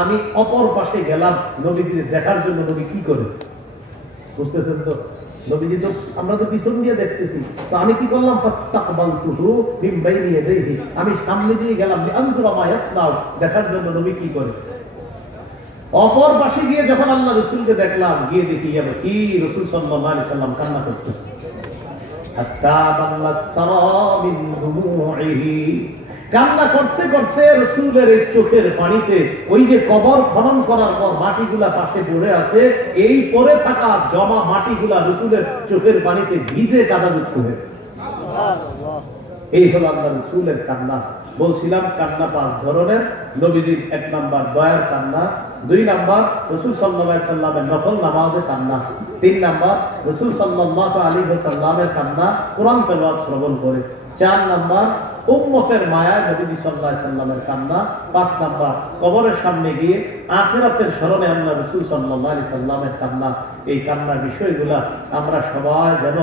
আমি অপর পাশে গেলাম নবীজি দেখার জন্য, নবী কি করে, বুঝতেছেন তো? নবীজি তো আমরা তো পিছন দিয়ে দেখতেছি, তো আমি কি করলাম? ফাস্তাকবালতুহু মিন বাইনি ইয়াদাইহি, আমি সামনে দিয়ে গেলাম লিআনজুরা মা ইয়াসনাউ, দেখার জন্য নবী কি করে। অপর পাশে গিয়ে যখন আল্লাহ রাসূলকে দেখলাম, গিয়ে দেখি কি রাসূল সাল্লাল্লাহু আলাইহি সাল্লাম কান্না করতেছে। হাত্তা বাল্লাত সারা মিন দুমুইহি, কান্না করতে করতে রাসূলের এই চোখের পানিতে ওই যে কবর খনন করার পর মাটিগুলা পাশে পড়ে আসে, এই পড়ে থাকা জমা মাটিগুলা রাসূলের চোখের পানিতে ভিজে কাদাযুক্ত হয়ে সুবহানাল্লাহ। এই হলো আল্লাহ রাসূলের কান্না। বলছিলাম কান্না 5 ধরনের। নবীজির 1 নাম্বার দয়ার কান্না, 2 নাম্বার রাসূল সাল্লাল্লাহু আলাইহি সাল্লামের নফল নামাজে কান্না, 3 নাম্বার রাসূল সাল্লাল্লাহু আলাইহি ওয়াসাল্লামের কান্না কোরআন তেলাওয়াত শ্রবণ করে, 4 নাম্বার উম্মতের মায়ায় নবীজি সাল্লাল্লাহু আলাইহি সাল্লামের কান্না, 5 নাম্বার কবরের সামনে গিয়ে আখিরাতের স্মরণে আল্লাহ রাসূল সাল্লাল্লাহু আলাইহি সাল্লামের কান্না। এই কান্নার বিষয়গুলা আমরা সবাই যেন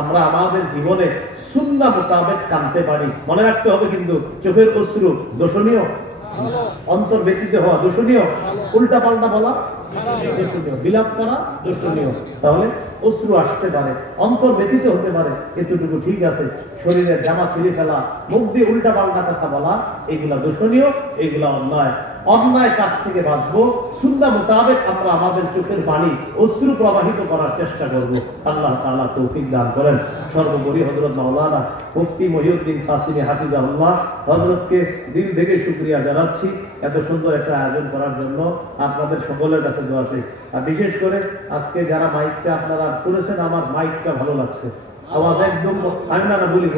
আমরা আমাদের জীবনে সুন্নাহ মোতাবেক কাঁদতে পারি। মনে রাখতে হবে কিন্তু চোখের অশ্রু দোষণীয়, অন্তর ব্যতীত হওয়া দোষণীয়, উল্টা পাল্টা বলা দোষণীয়, বিলাপ করা দোষণীয়। তাহলে অশ্রু আসতে পারে, অন্তর ব্যতীত হতে পারে, এতটুকু ঠিক আছে। শরীরের জামা ছিঁড়ে ফেলা, মুখ দিয়ে উল্টা পাল্টা কথা বলা, এগুলা দোষণীয়, এগুলা অন্যায়। অন্যায় কাজ থেকে বাঁচবো, সুন্নাহ মোতাবেক আমরা আমাদের চোখের পানি অশ্রু প্রবাহিত করার চেষ্টা করব। আল্লাহ তাআলা তৌফিক দান করেন। সর্বোপরি হযরত মাওলানা মুফতি মহিউদ্দিন কাসিমি হাফিজাহুল্লাহ, হযরতকে দিল থেকে শুকরিয়া জানাচ্ছি এত সুন্দর একটা আয়োজন করার জন্য। আপনাদের সকলের কাছে দোয়া চাই। আর বিশেষ করে আজকে যারা মাইকটা আপনারা করেছেন, আমার মাইকটা ভালো লাগছে, আওয়াজ একদম, আমি না বলি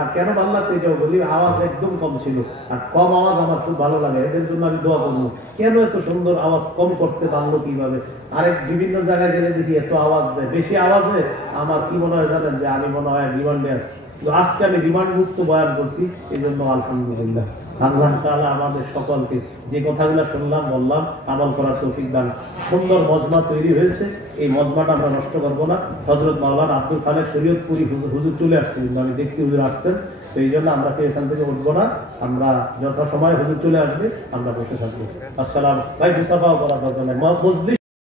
আর কেন ভালো লাগছে এটাও বলি, আওয়াজ একদম কম ছিল। আর কম আওয়াজ আমার খুব ভালো লাগে, এদের জন্য আমি দোয়া করবো। কেন এত সুন্দর আওয়াজ কম করতে পারলো কিভাবে? আরেক বিভিন্ন জায়গায় গেলে দেখি এত আওয়াজ দেয়, বেশি আওয়াজে আমার কি মনে হয় জানেন, যে আমি মনে হয় রিমান্ডে আছি। আজকে আমি রিমান্ড মুক্ত বয়ান করছি, এই জন্য আলহামদুলিল্লাহ। আল্লাহ তাআলা আমাদের সকলকে যে কথাগুলো শুনলাম বললাম আমল করার তৌফিক দান। সুন্দর মজমা তৈরি হয়েছে, এই মজমাটা আমরা নষ্ট করবো না। হযরত মাওলানা আব্দুল খালেক শরীয়তপুরি হুজুর চলে আসছেন, আমি দেখছি হুজুর আসছেন, তো এই জন্য আমরা এখান থেকে উঠবো না, আমরা যথাসময় হুজুর চলে আসবে আমরা বসে থাকবো। আসসালাম ভাই মুস্তাফাও করার দরকার নাই, মসজিদ